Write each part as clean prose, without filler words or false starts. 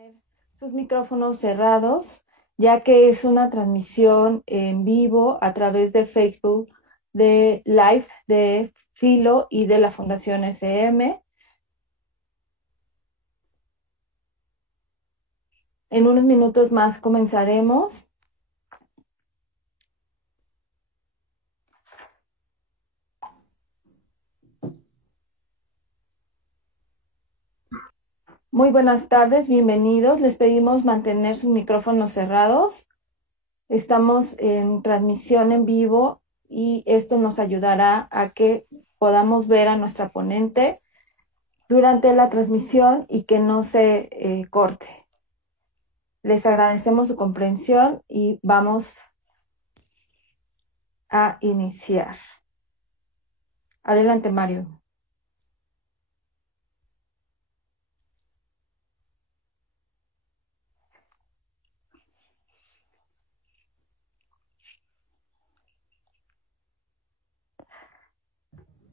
Tener sus micrófonos cerrados, ya que es una transmisión en vivo a través de Facebook de Live de Filo y de la Fundación SM. En unos minutos más comenzaremos. Muy buenas tardes, bienvenidos. Les pedimos mantener sus micrófonos cerrados. Estamos en transmisión en vivo y esto nos ayudará a que podamos ver a nuestra ponente durante la transmisión y que no se corte. Les agradecemos su comprensión y vamos a iniciar. Adelante, Mario.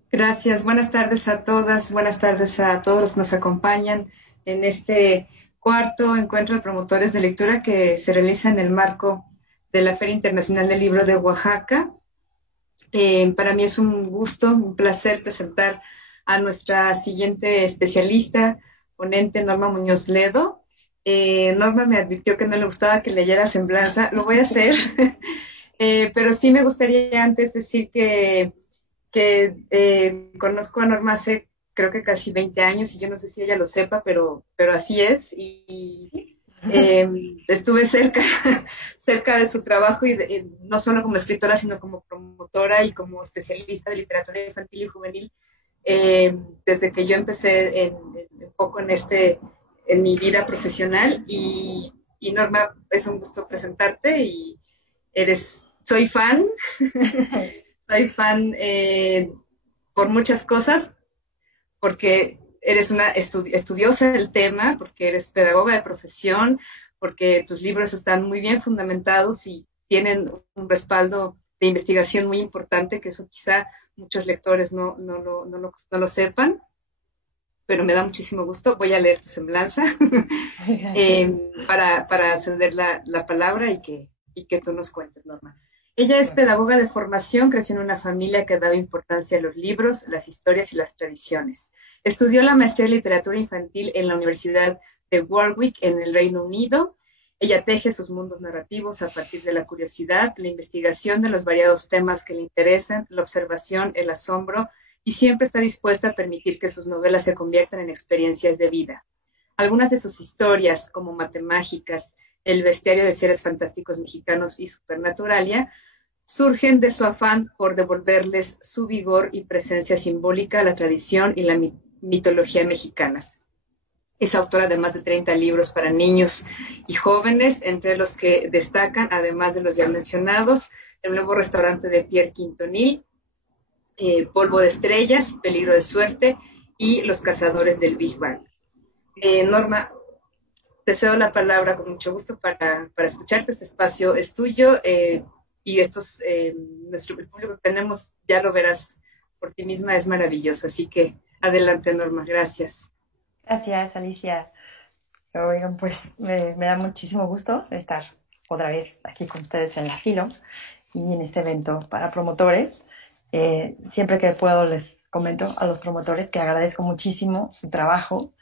Gracias. Buenas tardes a todas, buenas tardes a todos los que nos acompañan en este cuarto encuentro de promotores de lectura que se realiza en el marco de la Feria Internacional del Libro de Oaxaca. Para mí es un gusto, un placer presentar a nuestra siguiente especialista, ponente Norma Muñoz Ledo. Norma me advirtió que no le gustaba que leyera semblanza, lo voy a hacer, pero sí me gustaría antes decir que conozco a Norma hace creo que casi 20 años y yo no sé si ella lo sepa, pero así es. Estuve cerca, cerca de su trabajo y no solo como escritora, sino como promotora y como especialista de literatura infantil y juvenil, desde que yo empecé un poco en mi vida profesional. Y Norma, es un gusto presentarte y soy fan, soy fan por muchas cosas, porque eres una estudiosa del tema, porque eres pedagoga de profesión, porque tus libros están muy bien fundamentados y tienen un respaldo de investigación muy importante, que eso quizá muchos lectores no lo sepan, pero me da muchísimo gusto. Voy a leer tu semblanza para ceder la palabra y que tú nos cuentes, Norma. Ella es pedagoga de formación, creció en una familia que daba importancia a los libros, las historias y las tradiciones. Estudió la maestría en literatura infantil en la Universidad de Warwick en el Reino Unido. Ella teje sus mundos narrativos a partir de la curiosidad, la investigación de los variados temas que le interesan, la observación, el asombro, y siempre está dispuesta a permitir que sus novelas se conviertan en experiencias de vida. Algunas de sus historias, como Matemágicas, El bestiario de seres fantásticos mexicanos y Supernaturalia, surgen de su afán por devolverles su vigor y presencia simbólica a la tradición y la mitología mexicanas. Es autora de más de 30 libros para niños y jóvenes, entre los que destacan, además de los ya mencionados, El nuevo restaurante de Pierre Quintonil, Polvo de estrellas, Peligro de suerte y Los cazadores del Big Bang. Norma, te cedo la palabra con mucho gusto para escucharte. Este espacio es tuyo, y el público que tenemos, ya lo verás por ti misma, es maravilloso. Así que adelante, Norma, gracias. Gracias, Alicia. Oigan, pues me da muchísimo gusto estar otra vez aquí con ustedes en la Filo y en este evento para promotores. Siempre que puedo les comento a los promotores que agradezco muchísimo su trabajo,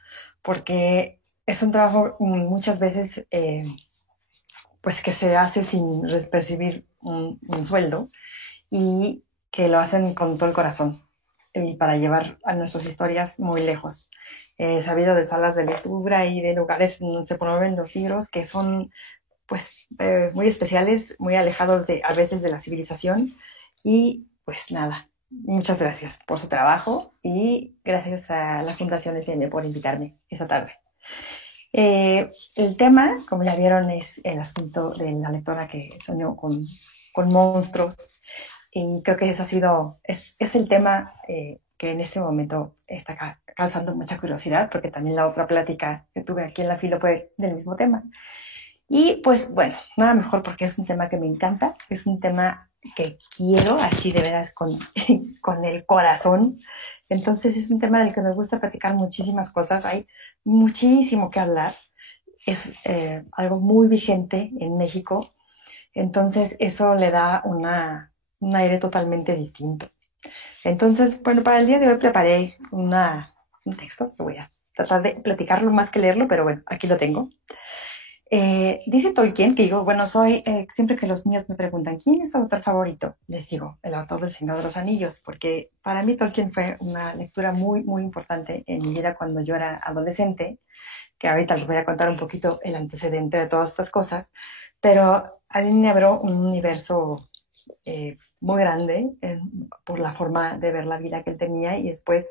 porque es un trabajo muchas veces pues que se hace sin percibir un sueldo y que lo hacen con todo el corazón y para llevar a nuestras historias muy lejos. He sabido de salas de lectura y de lugares donde se promueven los libros que son pues muy especiales, muy alejados a veces de la civilización. Y pues nada, muchas gracias por su trabajo y gracias a la Fundación SN por invitarme esta tarde. El tema, como ya vieron, es el asunto de la lectora que soñó con monstruos, y creo que ese es el tema que en este momento está causando mucha curiosidad, porque también la otra plática que tuve aquí en la fila fue del mismo tema. Y pues bueno, nada mejor porque es un tema que me encanta, es un tema que quiero así de veras con el corazón. Entonces es un tema del que nos gusta platicar muchísimas cosas, hay muchísimo que hablar. es algo muy vigente en México. Entonces eso le da un aire totalmente distinto. Entonces, bueno, para el día de hoy preparé un texto que voy a tratar de platicarlo más que leerlo, pero bueno, aquí lo tengo. Dice Tolkien que digo, bueno, siempre que los niños me preguntan, ¿quién es tu autor favorito? Les digo, el autor del Señor de los Anillos, porque para mí Tolkien fue una lectura muy, muy importante en mi vida cuando yo era adolescente, que ahorita les voy a contar un poquito el antecedente de todas estas cosas, pero a mí me abrió un universo muy grande por la forma de ver la vida que él tenía y después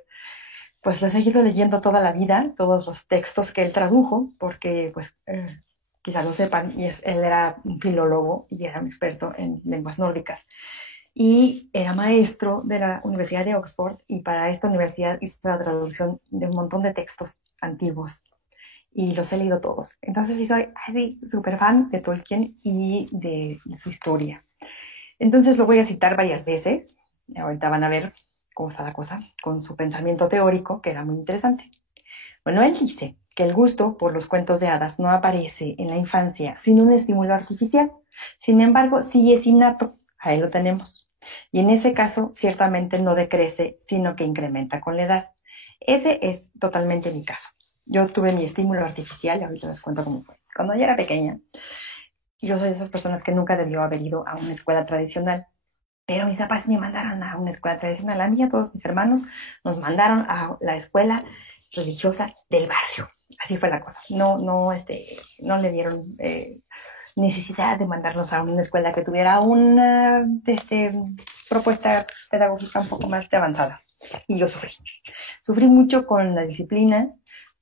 pues lo he seguido leyendo toda la vida, todos los textos que él tradujo, porque pues quizá lo sepan, él era un filólogo y era un experto en lenguas nórdicas. Y era maestro de la Universidad de Oxford y para esta universidad hizo la traducción de un montón de textos antiguos y los he leído todos. Entonces sí soy súper fan de Tolkien y de su historia. Entonces lo voy a citar varias veces. Ahorita van a ver cómo está la cosa con su pensamiento teórico, que era muy interesante. Bueno, él dice que el gusto por los cuentos de hadas no aparece en la infancia sin un estímulo artificial. Sin embargo, sí es innato. Ahí lo tenemos. Y en ese caso, ciertamente no decrece, sino que incrementa con la edad. Ese es totalmente mi caso. Yo tuve mi estímulo artificial, y ahorita les cuento cómo fue. Cuando yo era pequeña, yo soy de esas personas que nunca debió haber ido a una escuela tradicional. Pero mis papás me mandaron a una escuela tradicional. A mí y a todos mis hermanos nos mandaron a la escuela religiosa del barrio. Así fue la cosa. No le dieron necesidad de mandarnos a una escuela que tuviera una propuesta pedagógica un poco más avanzada. Y yo sufrí. Sufrí mucho con la disciplina,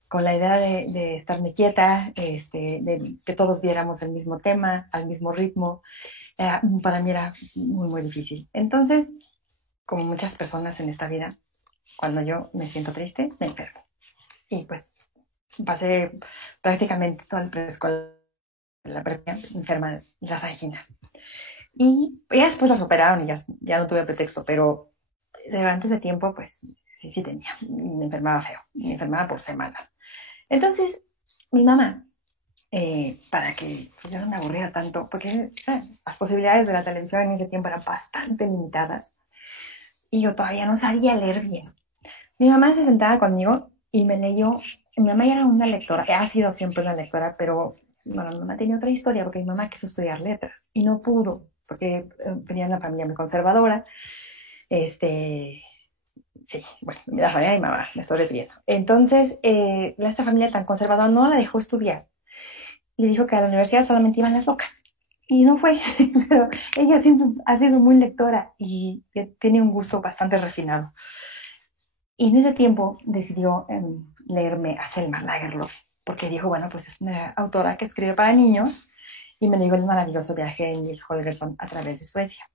con la idea de estarme quieta, de que todos viéramos el mismo tema, al mismo ritmo. Para mí era muy, muy difícil. Entonces, como muchas personas en esta vida, cuando yo me siento triste, me enfermo. Y pues pasé prácticamente todo el preescolar, la prepa, enferma de las anginas. Y ya después las operaron y ya no tuve pretexto, pero durante ese tiempo, pues sí tenía. Y me enfermaba feo, me enfermaba por semanas. Entonces, mi mamá, para que pues, yo no me aburriera tanto, porque las posibilidades de la televisión en ese tiempo eran bastante limitadas y yo todavía no sabía leer bien. Mi mamá se sentaba conmigo y me leyó. Mi mamá ya era una lectora, ha sido siempre una lectora, pero bueno, mi mamá tenía otra historia porque mi mamá quiso estudiar letras y no pudo porque venía de una familia muy conservadora. Este, sí, bueno, la familia de mi mamá, me estoy refiriendo. Entonces, esta familia tan conservadora no la dejó estudiar y dijo que a la universidad solamente iban las locas. Y no fue, pero ella siempre ha sido muy lectora y tiene un gusto bastante refinado. Y en ese tiempo decidió leerme a Selma Lagerlöf, porque dijo, bueno, pues es una autora que escribe para niños, y me leyó el maravilloso viaje de Nils Holgersson a través de Suecia.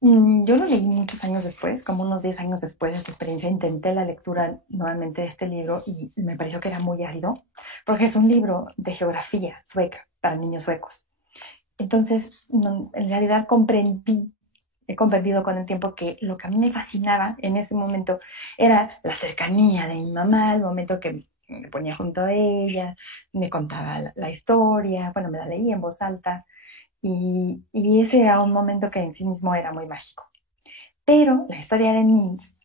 Yo lo leí muchos años después, como unos 10 años después de esta experiencia, intenté la lectura nuevamente de este libro y me pareció que era muy árido, porque es un libro de geografía sueca para niños suecos. Entonces, en realidad he comprendido con el tiempo que lo que a mí me fascinaba en ese momento era la cercanía de mi mamá, el momento que me ponía junto a ella, me contaba la historia, bueno, me la leía en voz alta, y ese era un momento que en sí mismo era muy mágico. Pero la historia de Nils,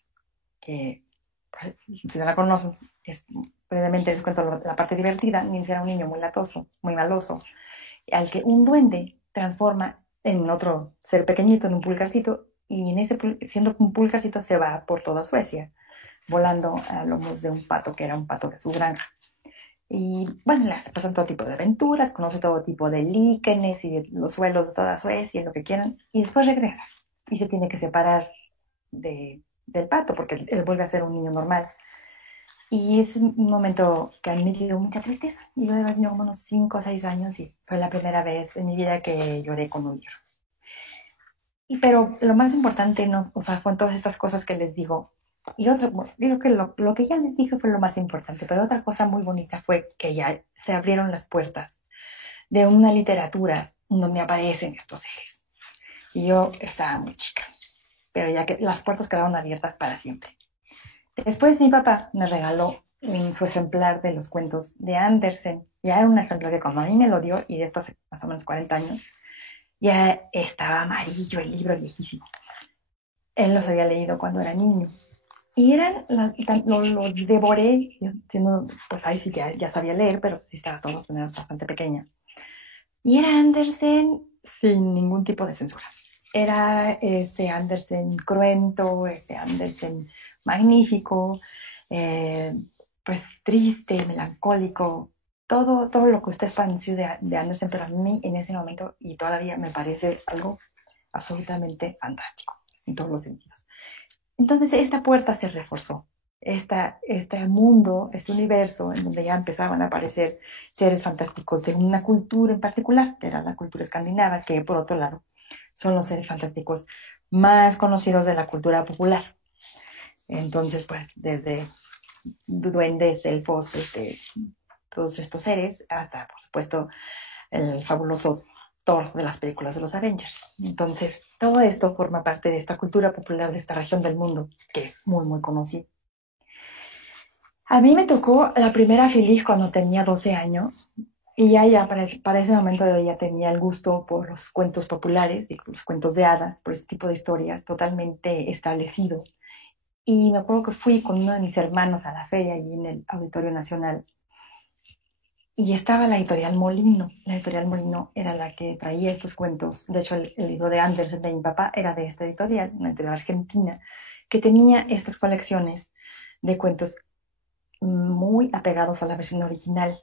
que pues, si no la conocen, brevemente les cuento la parte divertida. Nils era un niño muy latoso, muy maloso, al que un duende transforma en otro ser pequeñito, en un pulgarcito, y siendo un pulgarcito se va por toda Suecia, volando a lomos de un pato, que era un pato de su granja. Y bueno, le pasan todo tipo de aventuras, conoce todo tipo de líquenes y de los suelos de toda Suecia, lo que quieran, y después regresa y se tiene que separar del pato porque él vuelve a ser un niño normal. Y es un momento que a mí me dio mucha tristeza. Yo era niño como unos 5 o 6 años y fue la primera vez en mi vida que lloré con un libro. Pero lo más importante, ¿no? O sea, con todas estas cosas que les digo, y otro, bueno, creo que lo que ya les dije fue lo más importante, pero otra cosa muy bonita fue que ya se abrieron las puertas de una literatura donde aparecen estos seres. Y yo estaba muy chica, pero ya que las puertas quedaron abiertas para siempre. Después mi papá me regaló su ejemplar de los cuentos de Andersen Ya era un ejemplo que cuando a mí me lo dio, y de esto hace más o menos 40 años, ya estaba amarillo el libro, viejísimo. Él los había leído cuando era niño. Y lo devoré, yo siendo, pues ahí sí ya sabía leer, pero sí estaba de todas maneras bastante pequeña. Y era Andersen sin ningún tipo de censura. Era ese Andersen cruento, ese Andersen magnífico, eh, pues triste, melancólico, todo lo que usted conoció de Andersen, pero a mí en ese momento y todavía me parece algo absolutamente fantástico en todos los sentidos. Entonces esta puerta se reforzó, este mundo, este universo en donde ya empezaban a aparecer seres fantásticos de una cultura en particular, que era la cultura escandinava, que por otro lado son los seres fantásticos más conocidos de la cultura popular. Entonces, pues desde duendes, elfos, todos estos seres, hasta por supuesto el fabuloso Thor de las películas de los Avengers. Entonces, todo esto forma parte de esta cultura popular de esta región del mundo, que es muy conocida. A mí me tocó la primera Filiz cuando tenía 12 años, y para ese momento yo ya tenía el gusto por los cuentos populares, y los cuentos de hadas, por ese tipo de historias totalmente establecido. Y me acuerdo que fui con uno de mis hermanos a la feria allí en el Auditorio Nacional, y estaba la editorial Molino. La editorial Molino era la que traía estos cuentos. De hecho, el libro de Andersen de mi papá era de esta editorial, una editorial argentina, que tenía estas colecciones de cuentos muy apegados a la versión original.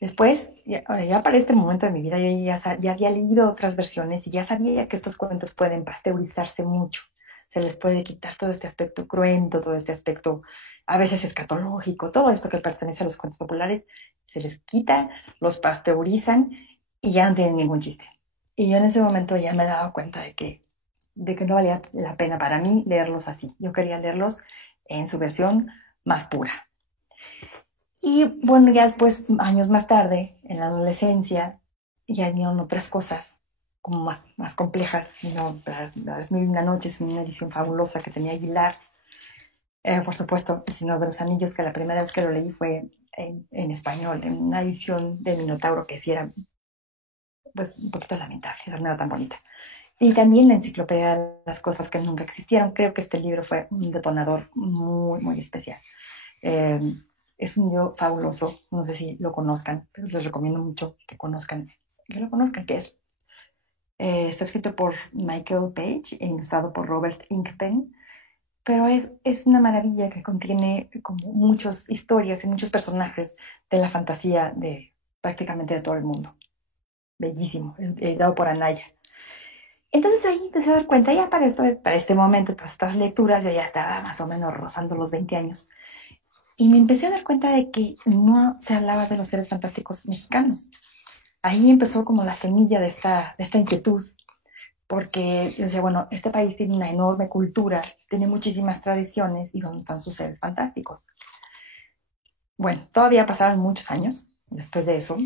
Después, ya para este momento de mi vida, yo ya había leído otras versiones y ya sabía que estos cuentos pueden pasteurizarse mucho. Se les puede quitar todo este aspecto cruento, todo este aspecto a veces escatológico, todo esto que pertenece a los cuentos populares, se les quita, los pasteurizan y ya no tienen ningún chiste. Y yo en ese momento ya me he dado cuenta de que no valía la pena para mí leerlos así. Yo quería leerlos en su versión más pura. Y bueno, ya después, años más tarde, en la adolescencia, ya vinieron otras cosas como más complejas. Las Mil y una Noches, en una edición fabulosa que tenía Aguilar. Por supuesto, El Señor de los Anillos, que la primera vez que lo leí fue en español, en una edición de Minotauro que sí era pues, un poquito lamentable, esa no era tan bonita. Y también la enciclopedia de las cosas que nunca existieron. Creo que este libro fue un detonador muy especial. Eh, es un libro fabuloso, no sé si lo conozcan, pero les recomiendo mucho que lo conozcan, está escrito por Michael Page e ilustrado por Robert Inkpen, pero es una maravilla que contiene como muchas historias y muchos personajes de la fantasía de prácticamente de todo el mundo. Bellísimo, editado por Anaya. Entonces ahí empecé a dar cuenta, ya para este momento, todas estas lecturas, yo ya estaba más o menos rozando los 20 años, y me empecé a dar cuenta de que no se hablaba de los seres fantásticos mexicanos. Ahí empezó como la semilla de esta inquietud, porque yo decía, bueno, este país tiene una enorme cultura, tiene muchísimas tradiciones, ¿y dónde están sus seres fantásticos? Bueno, todavía pasaron muchos años después de eso,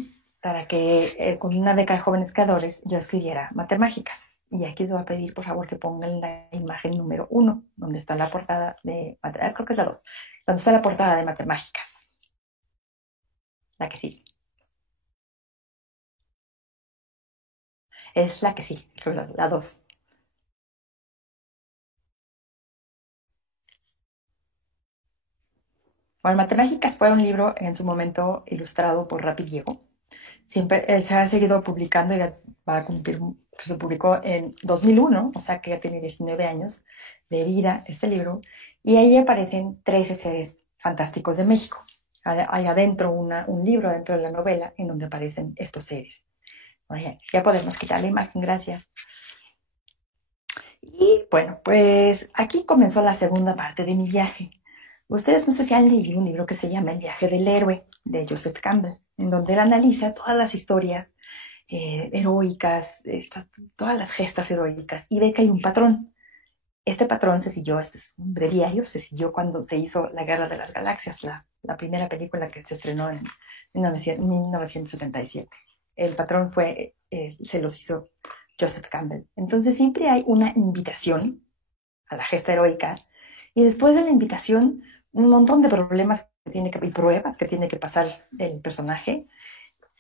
para que con una beca de jóvenes creadores yo escribiera Matemágicas. Y aquí les voy a pedir, por favor, que pongan la imagen número 1, donde está la portada de, creo que es la 2, donde está la portada de Matemágicas. La que sí. Es la que sí, la 2. Bueno, Matemágicas fue un libro en su momento ilustrado por Rapi Diego. Siempre se ha seguido publicando y va a cumplir, se publicó en 2001, o sea que ya tiene 19 años de vida este libro, y ahí aparecen 13 seres fantásticos de México. Hay adentro un libro dentro de la novela en donde aparecen estos seres. Bueno, ya podemos quitar la imagen, gracias. Y bueno, pues aquí comenzó la segunda parte de mi viaje. Ustedes no sé si han leído un libro que se llama El viaje del héroe, de Joseph Campbell, en donde él analiza todas las historias heroicas, todas las gestas heroicas, y ve que hay un patrón. Este patrón se siguió, este es un breviario, se siguió cuando se hizo La Guerra de las Galaxias, la primera película que se estrenó en 1977. El patrón se los hizo Joseph Campbell. Entonces siempre hay una invitación a la gesta heroica, y después de la invitación un montón de problemas y pruebas que tiene que pasar el personaje,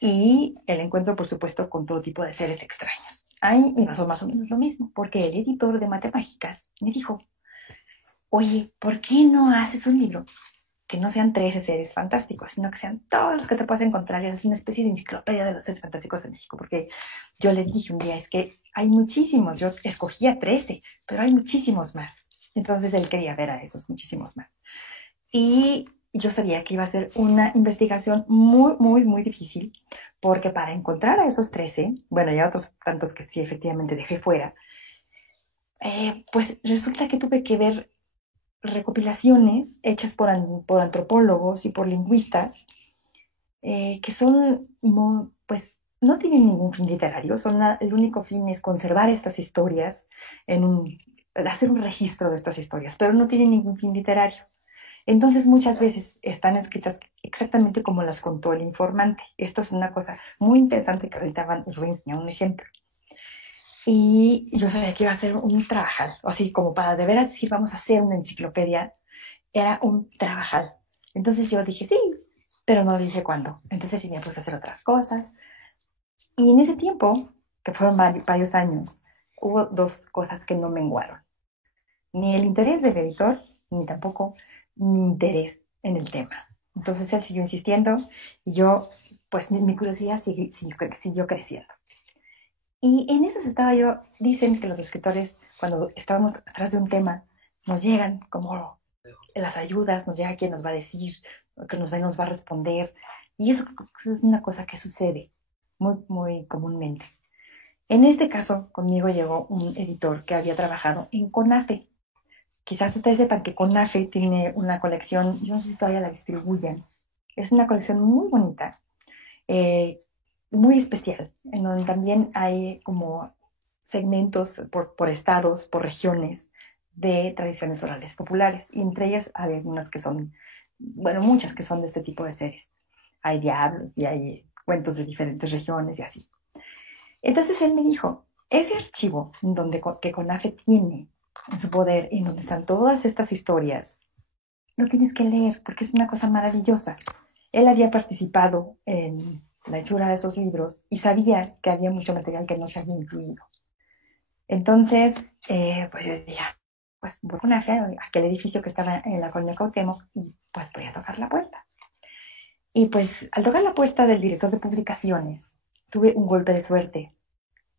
y el encuentro, por supuesto, con todo tipo de seres extraños. Ahí me pasó más o menos lo mismo, porque el editor de Matemágicas me dijo, oye, ¿por qué no haces un libro que no sean 13 seres fantásticos, sino que sean todos los que te puedas encontrar y es una especie de enciclopedia de los seres fantásticos de México? Porque yo le dije un día, es que hay muchísimos, yo escogía 13, pero hay muchísimos más. Entonces él quería ver a esos muchísimos más. Y yo sabía que iba a ser una investigación muy, muy, muy difícil, porque para encontrar a esos 13, bueno, y a otros tantos que sí efectivamente dejé fuera, pues resulta que tuve que ver recopilaciones hechas por antropólogos y por lingüistas, que son, no, pues, no tienen ningún fin literario, el único fin es conservar estas historias, hacer un registro de estas historias, pero no tienen ningún fin literario. Entonces muchas veces están escritas exactamente como las contó el informante. Esto es una cosa muy interesante que ahorita os voy a enseñar un ejemplo. Y yo sabía que iba a ser un trabajal, así como para de veras decir vamos a hacer una enciclopedia, era un trabajal. Entonces yo dije sí, pero no dije cuándo. Entonces sí me puse a hacer otras cosas. Y en ese tiempo, que fueron varios años, hubo dos cosas que no menguaron. Ni el interés del editor, ni tampoco mi interés en el tema. Entonces él siguió insistiendo y yo, pues mi curiosidad siguió creciendo. Y en eso estaba yo, dicen que los escritores, cuando estábamos atrás de un tema, nos llegan como las ayudas, nos llega quien nos va a decir, que nos va a responder. Y eso es una cosa que sucede muy, muy comúnmente. En este caso, conmigo llegó un editor que había trabajado en CONAFE. Quizás ustedes sepan que CONAFE tiene una colección, yo no sé si todavía la distribuyen, es una colección muy bonita, eh, muy especial, en donde también hay como segmentos por estados, por regiones de tradiciones orales populares, y entre ellas hay algunas que son, bueno, muchas que son de este tipo de seres. Hay diablos y hay cuentos de diferentes regiones y así. Entonces él me dijo, ese archivo que CONAFE tiene en su poder y donde están todas estas historias, lo tienes que leer porque es una cosa maravillosa. Él había participado en la hechura de esos libros y sabía que había mucho material que no se había incluido. Entonces, pues yo dije, pues voy a aquel edificio que estaba en la colonia Cuauhtémoc y pues voy a tocar la puerta. Y pues al tocar la puerta del director de publicaciones, tuve un golpe de suerte.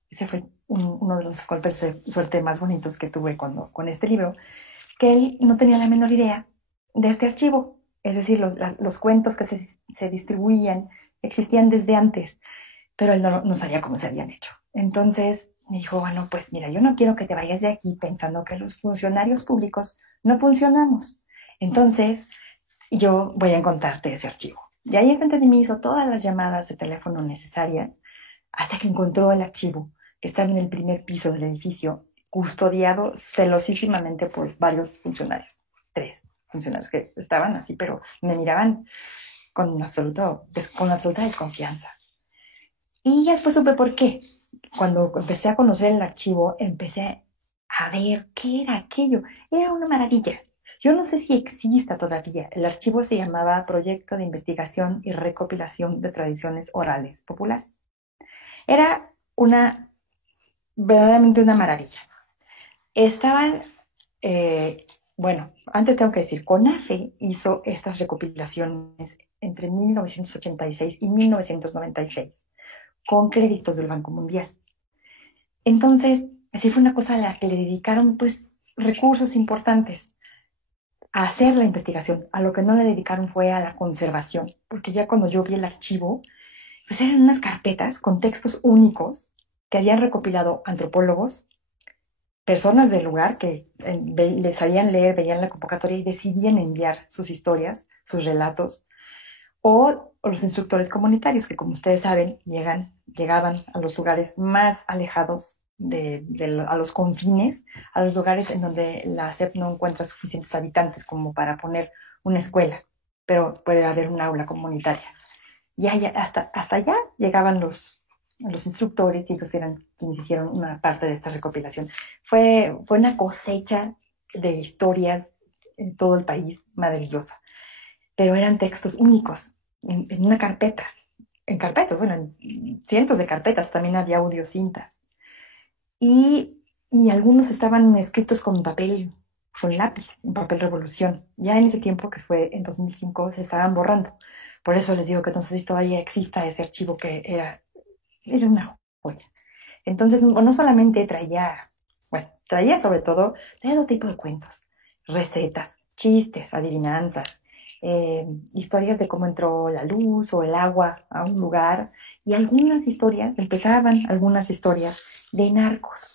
Ese fue uno de los golpes de suerte más bonitos que tuve con este libro, que él no tenía la menor idea de este archivo. Es decir, los cuentos que se distribuían existían desde antes, pero él no sabía cómo se habían hecho. Entonces me dijo, bueno, pues mira, yo no quiero que te vayas de aquí pensando que los funcionarios públicos no funcionamos. Entonces yo voy a encontrarte ese archivo. Y ahí enfrente de mí hizo todas las llamadas de teléfono necesarias hasta que encontró el archivo, que estaba en el primer piso del edificio, custodiado celosísimamente por varios funcionarios, 3 funcionarios que estaban así, pero me miraban con absoluta desconfianza. Y ya después supe por qué. Cuando empecé a conocer el archivo, empecé a ver qué era aquello. Era una maravilla. Yo no sé si exista todavía. El archivo se llamaba Proyecto de Investigación y Recopilación de Tradiciones Orales Populares. Era verdaderamente una maravilla. Estaban, bueno, antes tengo que decir, CONAFE hizo estas recopilaciones entre 1986 y 1996 con créditos del Banco Mundial. Entonces, sí fue una cosa a la que le dedicaron pues recursos importantes a hacer la investigación. A lo que no le dedicaron fue a la conservación, porque ya cuando yo vi el archivo, pues eran unas carpetas con textos únicos que habían recopilado antropólogos, personas del lugar que les sabían leer, veían la convocatoria y decidían enviar sus historias, sus relatos, o los instructores comunitarios que, como ustedes saben, llegaban a los lugares más alejados a los confines, a los lugares en donde la SEP no encuentra suficientes habitantes como para poner una escuela, pero puede haber un aula comunitaria. Y hasta allá llegaban los instructores y ellos eran quienes hicieron una parte de esta recopilación. Fue una cosecha de historias en todo el país maravillosa, pero eran textos únicos en una carpeta. en carpetas, bueno, en cientos de carpetas, también había audiocintas. Y algunos estaban escritos con papel, con lápiz, en papel revolución. Ya en ese tiempo, que fue en 2005, se estaban borrando. Por eso les digo que entonces todavía exista ese archivo que era una joya. Entonces, no solamente traía, bueno, traía sobre todo todo tipo de cuentos, recetas, chistes, adivinanzas, historias de cómo entró la luz o el agua a un lugar, y algunas historias de narcos.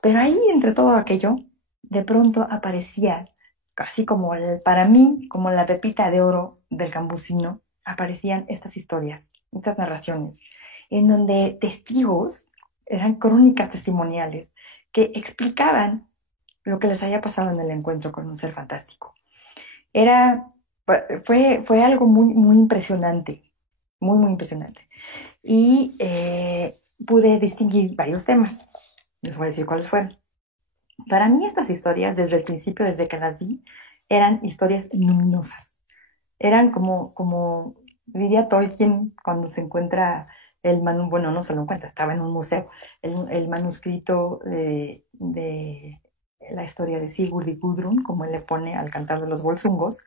Pero ahí, entre todo aquello, de pronto aparecía, casi como para mí, como la pepita de oro del campusino, aparecían estas historias, estas narraciones, en donde testigos, eran crónicas testimoniales, que explicaban lo que les había pasado en el encuentro con un ser fantástico. Era, fue algo muy, muy impresionante, muy, muy impresionante. Y pude distinguir varios temas. Les voy a decir cuáles fueron. Para mí estas historias, desde el principio, desde que las vi, eran historias luminosas. Eran como diría Tolkien cuando se encuentra bueno, no se lo encuentra, estaba en un museo, el manuscrito de la historia de Sigurd y Gudrun, como él le pone al cantar de los Volsungos,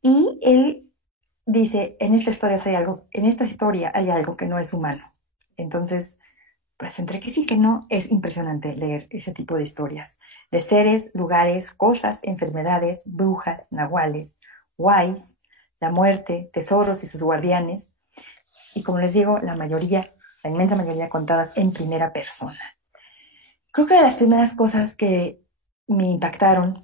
y él dice, en esta historia hay algo que no es humano. Entonces, pues entre que sí que no, es impresionante leer ese tipo de historias, de seres, lugares, cosas, enfermedades, brujas, nahuales, guays, la muerte, tesoros y sus guardianes, y como les digo, la inmensa mayoría contadas en primera persona. Creo que de las primeras cosas que me impactaron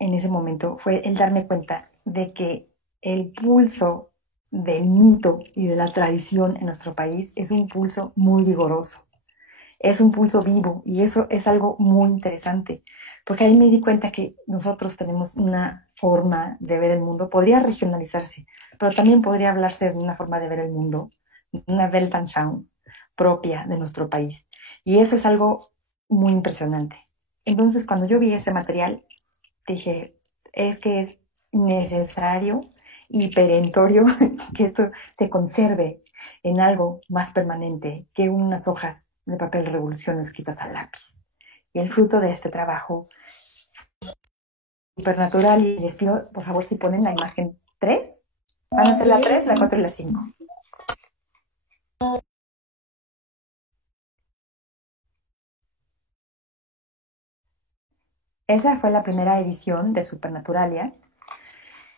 en ese momento fue el darme cuenta de que el pulso del mito y de la tradición en nuestro país es un pulso muy vigoroso, es un pulso vivo, y eso es algo muy interesante, porque ahí me di cuenta que nosotros tenemos una forma de ver el mundo, podría regionalizarse, pero también podría hablarse de una forma de ver el mundo, una Weltanschauung propia de nuestro país, y eso es algo muy impresionante. Entonces, cuando yo vi ese material, dije, es que es necesario y perentorio que esto se conserve en algo más permanente que unas hojas de papel revolución escritas a lápiz. Y el fruto de este trabajo supernatural, y les pido, por favor, si ponen la imagen 3, van a ser la 3, la 4 y la 5. Esa fue la primera edición de Supernaturalia,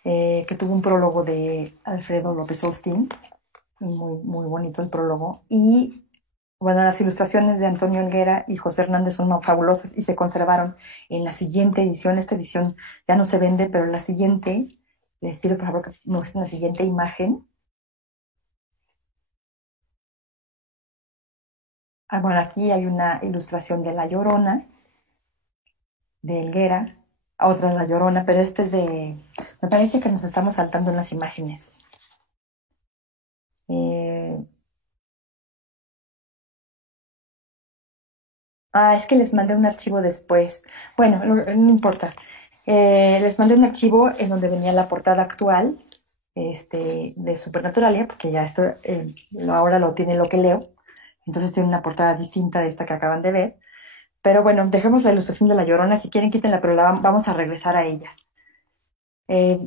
que tuvo un prólogo de Alfredo López Austin, muy, muy bonito el prólogo, y bueno, las ilustraciones de Antonio Helguera y José Hernández son fabulosas y se conservaron en la siguiente edición. Esta edición ya no se vende, pero la siguiente, les pido por favor que muestren la siguiente imagen. Bueno, aquí hay una ilustración de La Llorona, de Helguera, otra de La Llorona, pero este es me parece que nos estamos saltando en las imágenes. Eh, es que les mandé un archivo después. Bueno, no importa. Les mandé un archivo en donde venía la portada actual de Supernaturalia, porque ya esto ahora lo tiene lo que leo. Entonces tiene una portada distinta de esta que acaban de ver. Pero bueno, dejemos la ilustración de La Llorona. Si quieren, quítenla, pero vamos a regresar a ella. Eh,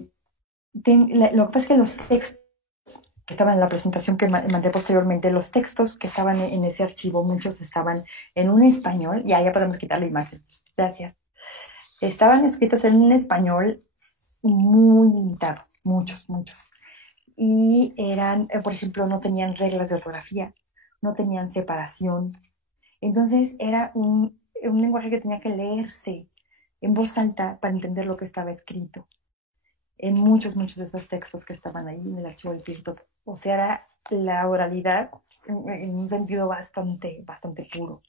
lo que pasa es que los textos que estaban en la presentación que mandé posteriormente, los textos que estaban en ese archivo, muchos estaban en un español, ya podemos quitar la imagen, gracias, estaban escritos en un español muy limitado, muchos, muchos, y eran, por ejemplo, no tenían reglas de ortografía, no tenían separación, entonces era un lenguaje que tenía que leerse en voz alta para entender lo que estaba escrito en muchos, muchos de esos textos que estaban ahí en el archivo del Tirtop. O sea, era la oralidad en un sentido bastante, bastante puro.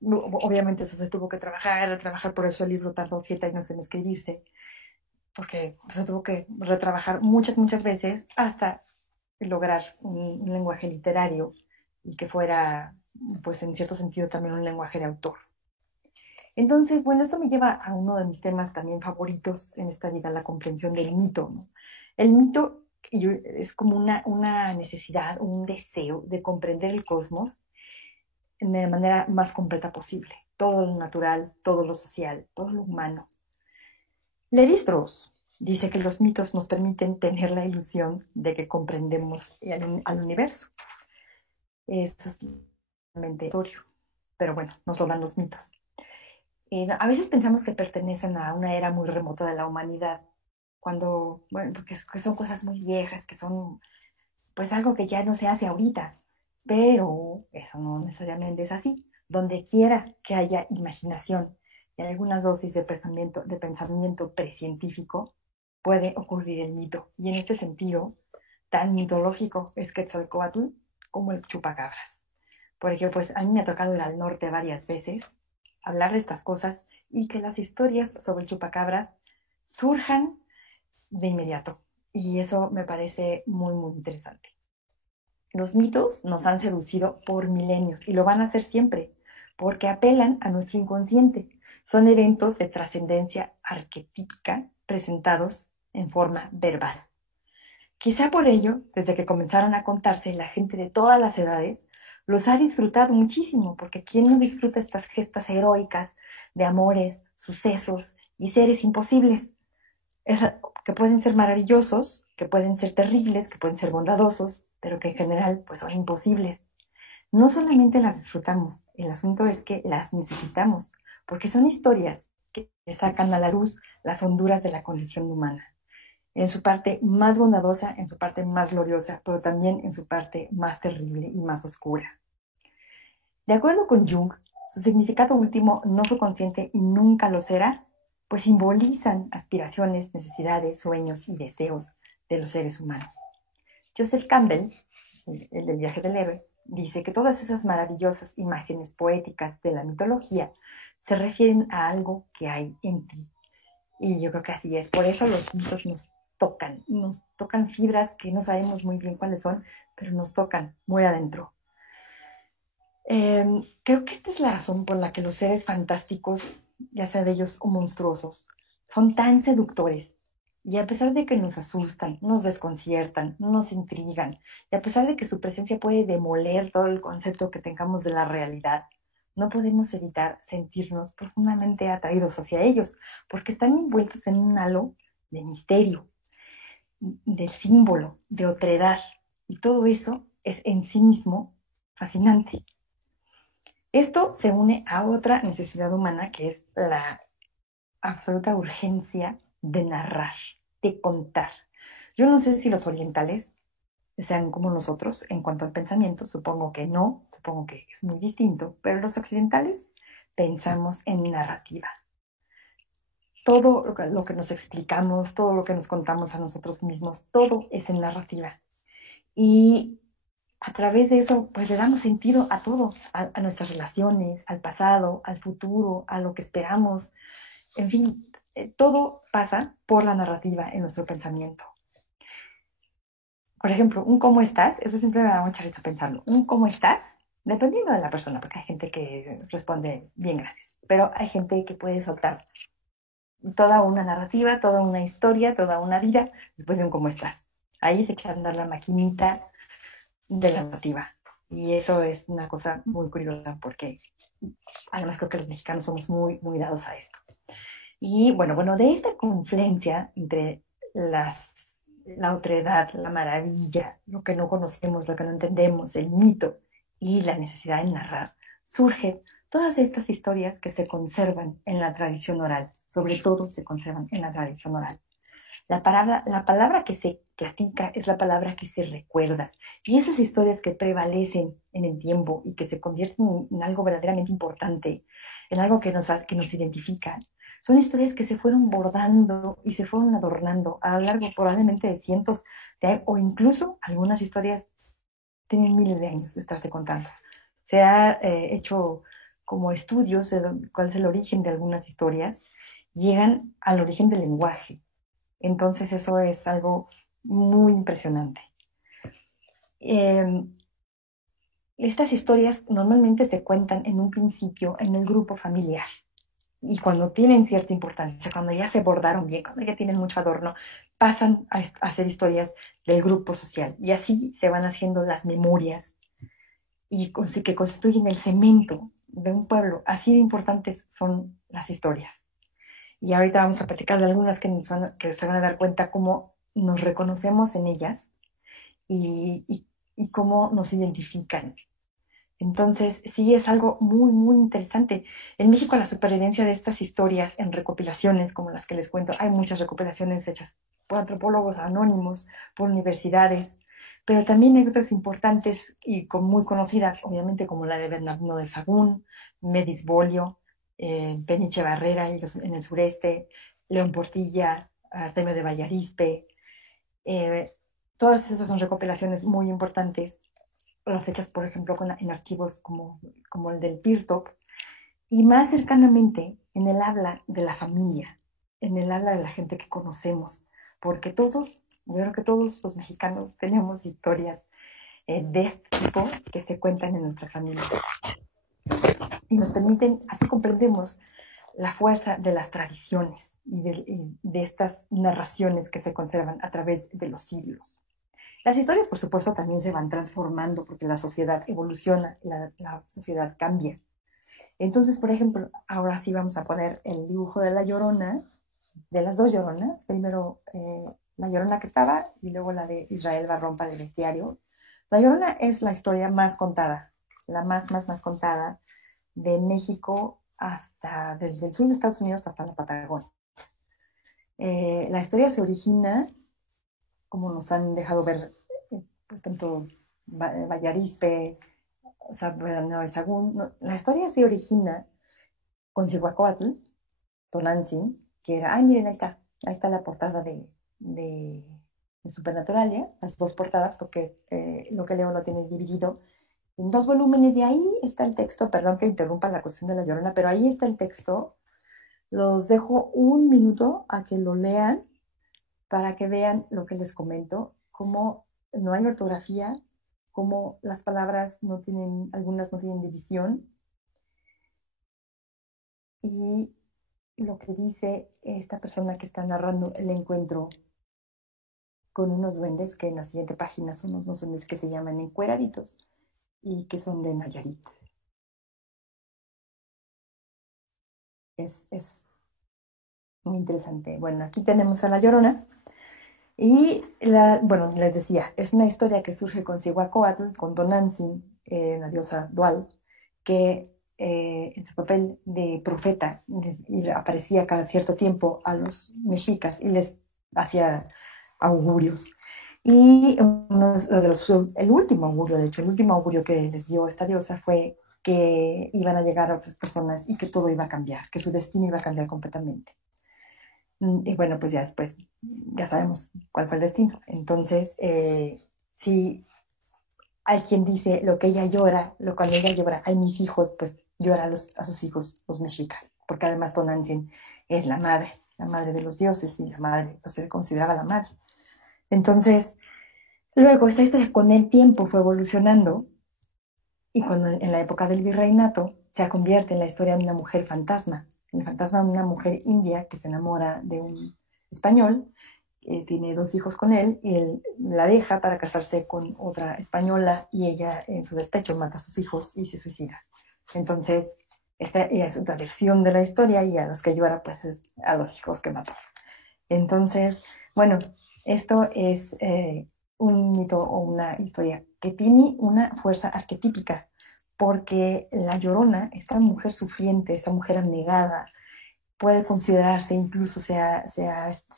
Obviamente eso se tuvo que trabajar, por eso el libro tardó 7 años en escribirse, porque se tuvo que retrabajar muchas, muchas veces hasta lograr un lenguaje literario y que fuera, pues en cierto sentido, también un lenguaje de autor. Entonces, bueno, esto me lleva a uno de mis temas también favoritos en esta vida, la comprensión del mito, ¿no? El mito es como una necesidad, un deseo de comprender el cosmos de la manera más completa posible. Todo lo natural, todo lo social, todo lo humano. Levi-Strauss dice que los mitos nos permiten tener la ilusión de que comprendemos al universo. Eso es realmente notorio, pero bueno, nos lo dan los mitos. A veces pensamos que pertenecen a una era muy remota de la humanidad, cuando, bueno, porque son cosas muy viejas, que son pues algo que ya no se hace ahorita, pero eso no necesariamente es así. Donde quiera que haya imaginación y algunas dosis de pensamiento precientífico, puede ocurrir el mito. Y en este sentido, tan mitológico es Quetzalcóatl como el chupacabras. Porque pues a mí me ha tocado ir al norte varias veces, hablar de estas cosas y que las historias sobre el chupacabras surjan de inmediato. Y eso me parece muy, muy interesante. Los mitos nos han seducido por milenios y lo van a hacer siempre, porque apelan a nuestro inconsciente. Son eventos de trascendencia arquetípica presentados en forma verbal. Quizá por ello, desde que comenzaron a contarse, la gente de todas las edades los ha disfrutado muchísimo, porque ¿quién no disfruta estas gestas heroicas de amores, sucesos y seres imposibles? Que pueden ser maravillosos, que pueden ser terribles, que pueden ser bondadosos, pero que en general pues son imposibles. No solamente las disfrutamos, el asunto es que las necesitamos, porque son historias que sacan a la luz las honduras de la condición humana, en su parte más bondadosa, en su parte más gloriosa, pero también en su parte más terrible y más oscura. De acuerdo con Jung, su significado último no fue consciente y nunca lo será, pues simbolizan aspiraciones, necesidades, sueños y deseos de los seres humanos. Joseph Campbell, el del viaje del héroe, dice que todas esas maravillosas imágenes poéticas de la mitología se refieren a algo que hay en ti. Y yo creo que así es. Por eso los mitos nos tocan fibras que no sabemos muy bien cuáles son, pero nos tocan muy adentro. Creo que esta es la razón por la que los seres fantásticos, ya sea de ellos o monstruosos, son tan seductores. Y a pesar de que nos asustan, nos desconciertan, nos intrigan, y a pesar de que su presencia puede demoler todo el concepto que tengamos de la realidad, no podemos evitar sentirnos profundamente atraídos hacia ellos, porque están envueltos en un halo de misterio, de símbolo, de otredad. Y todo eso es en sí mismo fascinante. Esto se une a otra necesidad humana que es la absoluta urgencia de narrar, de contar. Yo no sé si los orientales sean como nosotros en cuanto al pensamiento, supongo que no, supongo que es muy distinto, pero los occidentales pensamos en narrativa. Todo lo que nos explicamos, todo lo que nos contamos a nosotros mismos, todo es en narrativa. Y a través de eso, pues le damos sentido a todo, a nuestras relaciones, al pasado, al futuro, a lo que esperamos. En fin, todo pasa por la narrativa en nuestro pensamiento. Por ejemplo, un cómo estás, eso siempre me da mucha risa pensarlo. Un cómo estás, dependiendo de la persona, porque hay gente que responde bien, gracias. Pero hay gente que puede soltar toda una narrativa, toda una historia, toda una vida, después de un cómo estás. Ahí se echa a andar la maquinita de la narrativa. Y eso es una cosa muy curiosa porque además creo que los mexicanos somos muy, muy dados a esto. Y bueno, de esta confluencia entre la otredad, la maravilla, lo que no conocemos, lo que no entendemos, el mito y la necesidad de narrar, surgen todas estas historias que se conservan en la tradición oral, sobre todo se conservan en la tradición oral. La palabra que se platica es la palabra que se recuerda. Y esas historias que prevalecen en el tiempo y que se convierten en algo verdaderamente importante, en algo que que nos identifica, son historias que se fueron bordando y se fueron adornando a lo largo probablemente de cientos de años, o incluso algunas historias tienen miles de años de estarse contando. Se ha hecho como estudios de cuál es el origen de algunas historias, llegan al origen del lenguaje. Entonces eso es algo muy impresionante. Estas historias normalmente se cuentan en un principio en el grupo familiar. y cuando tienen cierta importancia, cuando ya se bordaron bien, cuando ya tienen mucho adorno, pasan a hacer historias del grupo social. Y así se van haciendo las memorias y que constituyen el cemento de un pueblo. Así de importantes son las historias. Y ahorita vamos a platicar de algunas que se van a dar cuenta cómo nos reconocemos en ellas y cómo nos identifican. Entonces, sí es algo muy, muy interesante. En México la supervivencia de estas historias en recopilaciones, como las que les cuento, hay muchas recopilaciones hechas por antropólogos anónimos, por universidades, pero también hay otras importantes y muy conocidas, obviamente, como la de Bernardino de Sahagún, Medis Bolio, Peniche Barrera en el sureste, León Portilla, Artemio de Vallarispe. eh, Todas esas son recopilaciones muy importantes, las hechas, por ejemplo, en archivos como el del PIRTOP, y más cercanamente en el habla de la familia, en el habla de la gente que conocemos, porque yo creo que todos los mexicanos tenemos historias de este tipo que se cuentan en nuestras familias y nos permiten, así comprendemos la fuerza de las tradiciones y de estas narraciones que se conservan a través de los siglos. Las historias, por supuesto, también se van transformando porque la sociedad evoluciona, la sociedad cambia. Entonces, por ejemplo, ahora sí vamos a poner el dibujo de la Llorona, de las dos Lloronas. Primero la Llorona que estaba y luego la de Israel Barrón para el bestiario. La Llorona es la historia más contada, la más contada de México desde el sur de Estados Unidos hasta la Patagonia. La historia se origina, como nos han dejado ver, pues tanto Vallarispe, no, Sagún, no, la historia se origina con Cihuacóatl, Tonantzin, que era, ay, miren, ahí está la portada de Supernaturalia, las dos portadas, porque lo que leo lo tiene dividido en dos volúmenes, y ahí está el texto, perdón que interrumpa la cuestión de la Llorona, pero ahí está el texto. Los dejo un minuto a que lo lean para que vean lo que les comento, cómo no hay ortografía, cómo las palabras algunas no tienen división, y lo que dice esta persona que está narrando el encuentro con unos duendes, que en la siguiente página son unos duendes que se llaman encueraditos y que son de Nayarit. Es muy interesante. Bueno, aquí tenemos a la Llorona. Y bueno, les decía, es una historia que surge con Cihuacóatl, con Tonantzin, la diosa dual, que en su papel de profeta y aparecía cada cierto tiempo a los mexicas y les hacía augurios. Y el último augurio, de hecho, el último augurio que les dio esta diosa fue que iban a llegar a otras personas y que todo iba a cambiar, que su destino iba a cambiar completamente. Y bueno, pues ya después, ya sabemos cuál fue el destino. Entonces, si hay quien dice lo que ella llora, cuando ella llora, ay, mis hijos, pues llora a sus hijos, los mexicas, porque además Tonantzin es la madre de los dioses, y la madre, pues se le consideraba la madre. Entonces, luego esta historia con el tiempo fue evolucionando, y cuando en la época del virreinato se convierte en la historia de una mujer fantasma, el fantasma de una mujer india que se enamora de un español, tiene dos hijos con él, y él la deja para casarse con otra española, y ella en su despecho mata a sus hijos y se suicida. Entonces, esta es otra versión de la historia, y a los que llora pues es a los hijos que mató. Entonces, bueno, esto es un mito o una historia que tiene una fuerza arquetípica, porque la Llorona, esta mujer sufriente, esta mujer abnegada, puede considerarse, incluso se ha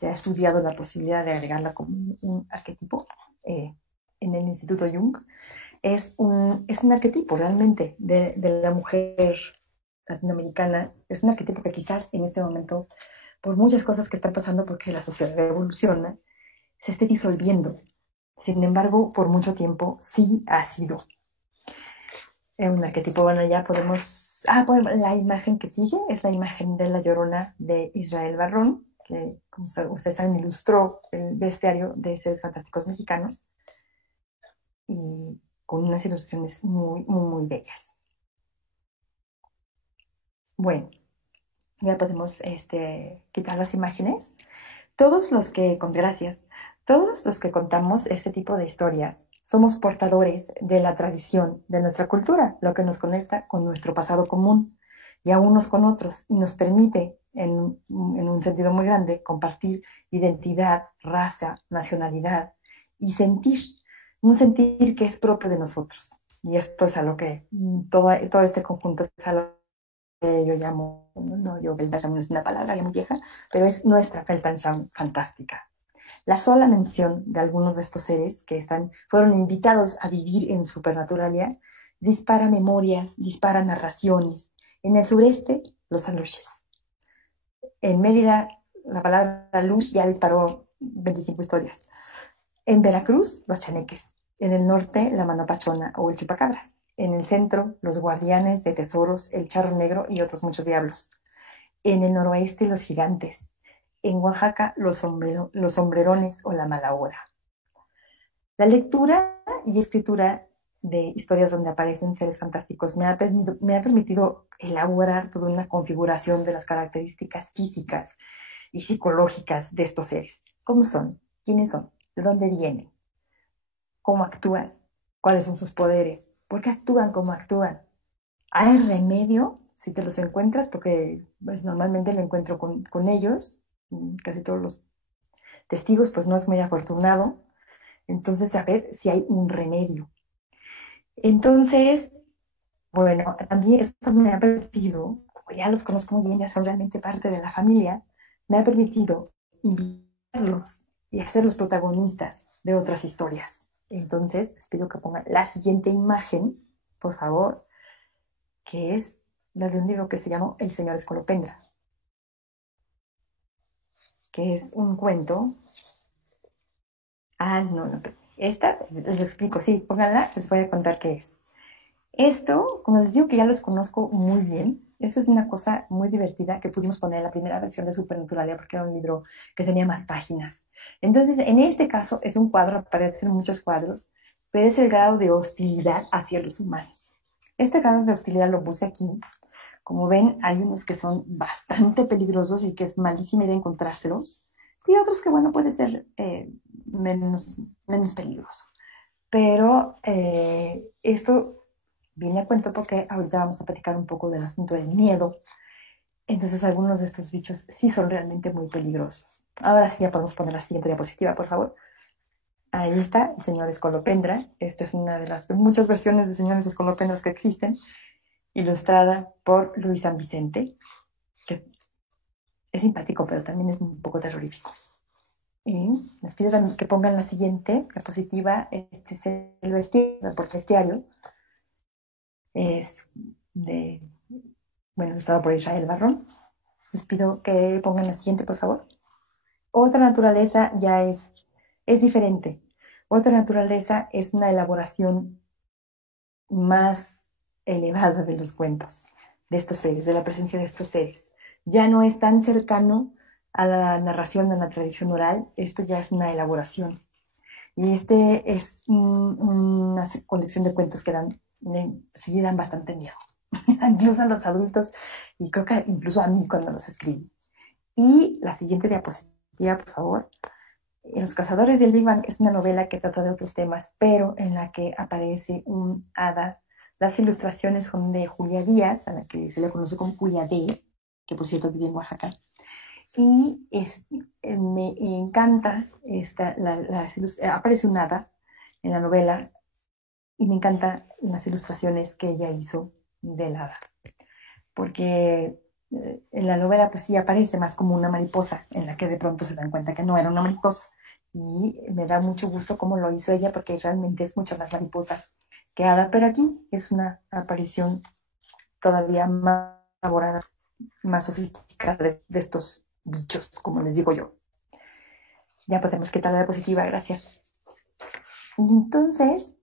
estudiado la posibilidad de agregarla como un arquetipo en el Instituto Jung. Es un arquetipo realmente de la mujer latinoamericana, es un arquetipo que quizás en este momento, por muchas cosas que están pasando, porque la sociedad evoluciona, se esté disolviendo. Sin embargo, por mucho tiempo sí ha sido un arquetipo. Bueno, ya podemos... la imagen que sigue es la imagen de la Llorona de Israel Barrón, que, como ustedes saben, ilustró el bestiario de Seres Fantásticos Mexicanos, y con unas ilustraciones muy, muy, muy bellas. Bueno, Ya podemos quitar las imágenes. Todos los que, con gracias, todos los que contamos este tipo de historias somos portadores de la tradición de nuestra cultura, lo que nos conecta con nuestro pasado común y a unos con otros y nos permite, en un sentido muy grande, compartir identidad, raza, nacionalidad y sentir, un sentir que es propio de nosotros. Y esto es a lo que todo este conjunto es a lo que yo llamo, no, yo Feltansham no es una palabra muy vieja, pero es nuestra Feltansham fantástica. La sola mención de algunos de estos seres que fueron invitados a vivir en Supernaturalia dispara memorias, dispara narraciones. En el sureste, los aluches. En Mérida, la palabra luz ya disparó 25 historias. En Veracruz, los chaneques. En el norte, la manapachona o el chupacabras. En el centro, los guardianes de tesoros, el charro negro y otros muchos diablos. En el noroeste, los gigantes. En Oaxaca, los sombrerones o la mala hora. La lectura y escritura de historias donde aparecen seres fantásticos me ha permitido elaborar toda una configuración de las características físicas y psicológicas de estos seres. ¿Cómo son? ¿Quiénes son? ¿De dónde vienen? ¿Cómo actúan? ¿Cuáles son sus poderes? ¿Por qué actúan como actúan? ¿Hay remedio si te los encuentras? Porque pues, normalmente el encuentro con ellos, casi todos los testigos, pues no es muy afortunado. Entonces, a ver si hay un remedio. Entonces, bueno, también esto me ha permitido, como ya los conozco muy bien, ya son realmente parte de la familia, me ha permitido invitarlos y hacerlos protagonistas de otras historias. Entonces, les pido que pongan la siguiente imagen, por favor, que es la de un libro que se llama El Señor Escolopendra, que es un cuento. No. Esta, les explico, sí, pónganla, les voy a contar qué es. Esto, como les digo que ya los conozco muy bien, esto es una cosa muy divertida que pudimos poner en la primera versión de Supernaturalia porque era un libro que tenía más páginas. Entonces, en este caso es un cuadro, aparecen muchos cuadros, pero es el grado de hostilidad hacia los humanos. Este grado de hostilidad lo puse aquí. Como ven, hay unos que son bastante peligrosos y que es malísima idea encontrárselos, y otros que, bueno, puede ser menos peligroso. Pero esto viene a cuento porque ahorita vamos a platicar un poco del asunto del miedo. Entonces algunos de estos bichos sí son realmente muy peligrosos. Ahora sí ya podemos poner la siguiente diapositiva, por favor. Ahí está el señor Escolopendra. Esta es una de las muchas versiones de señores Escolopendras que existen, ilustrada por Luis San Vicente, que es simpático, pero también es un poco terrorífico. Y les pido también que pongan la siguiente diapositiva. Este es el bestiario. Es ilustrado por Israel Barrón. Les pido que pongan la siguiente, por favor. Otra naturaleza ya es diferente. Otra naturaleza es una elaboración más elevada de los cuentos, de estos seres, de la presencia de estos seres. Ya no es tan cercano a la narración, a la tradición oral. Esto ya es una elaboración. Y este es una colección de cuentos que sí dan bastante miedo. Incluso a los adultos, y creo que incluso a mí cuando los escribí. Y la siguiente diapositiva, por favor. Los Cazadores del Big Bang es una novela que trata de otros temas, pero en la que aparece un hada. Las ilustraciones son de Julia Díaz, a la que se le conoce como Julia D., que por cierto vive en Oaxaca. Y me encanta aparece un hada en la novela y me encantan las ilustraciones que ella hizo del hada, porque en la novela pues sí aparece más como una mariposa, en la que de pronto se dan cuenta que no era una mariposa, y me da mucho gusto cómo lo hizo ella, porque realmente es mucho más mariposa que hada, pero aquí es una aparición todavía más elaborada, más sofisticada de estos bichos, como les digo yo. Ya podemos quitar la diapositiva, gracias. Entonces,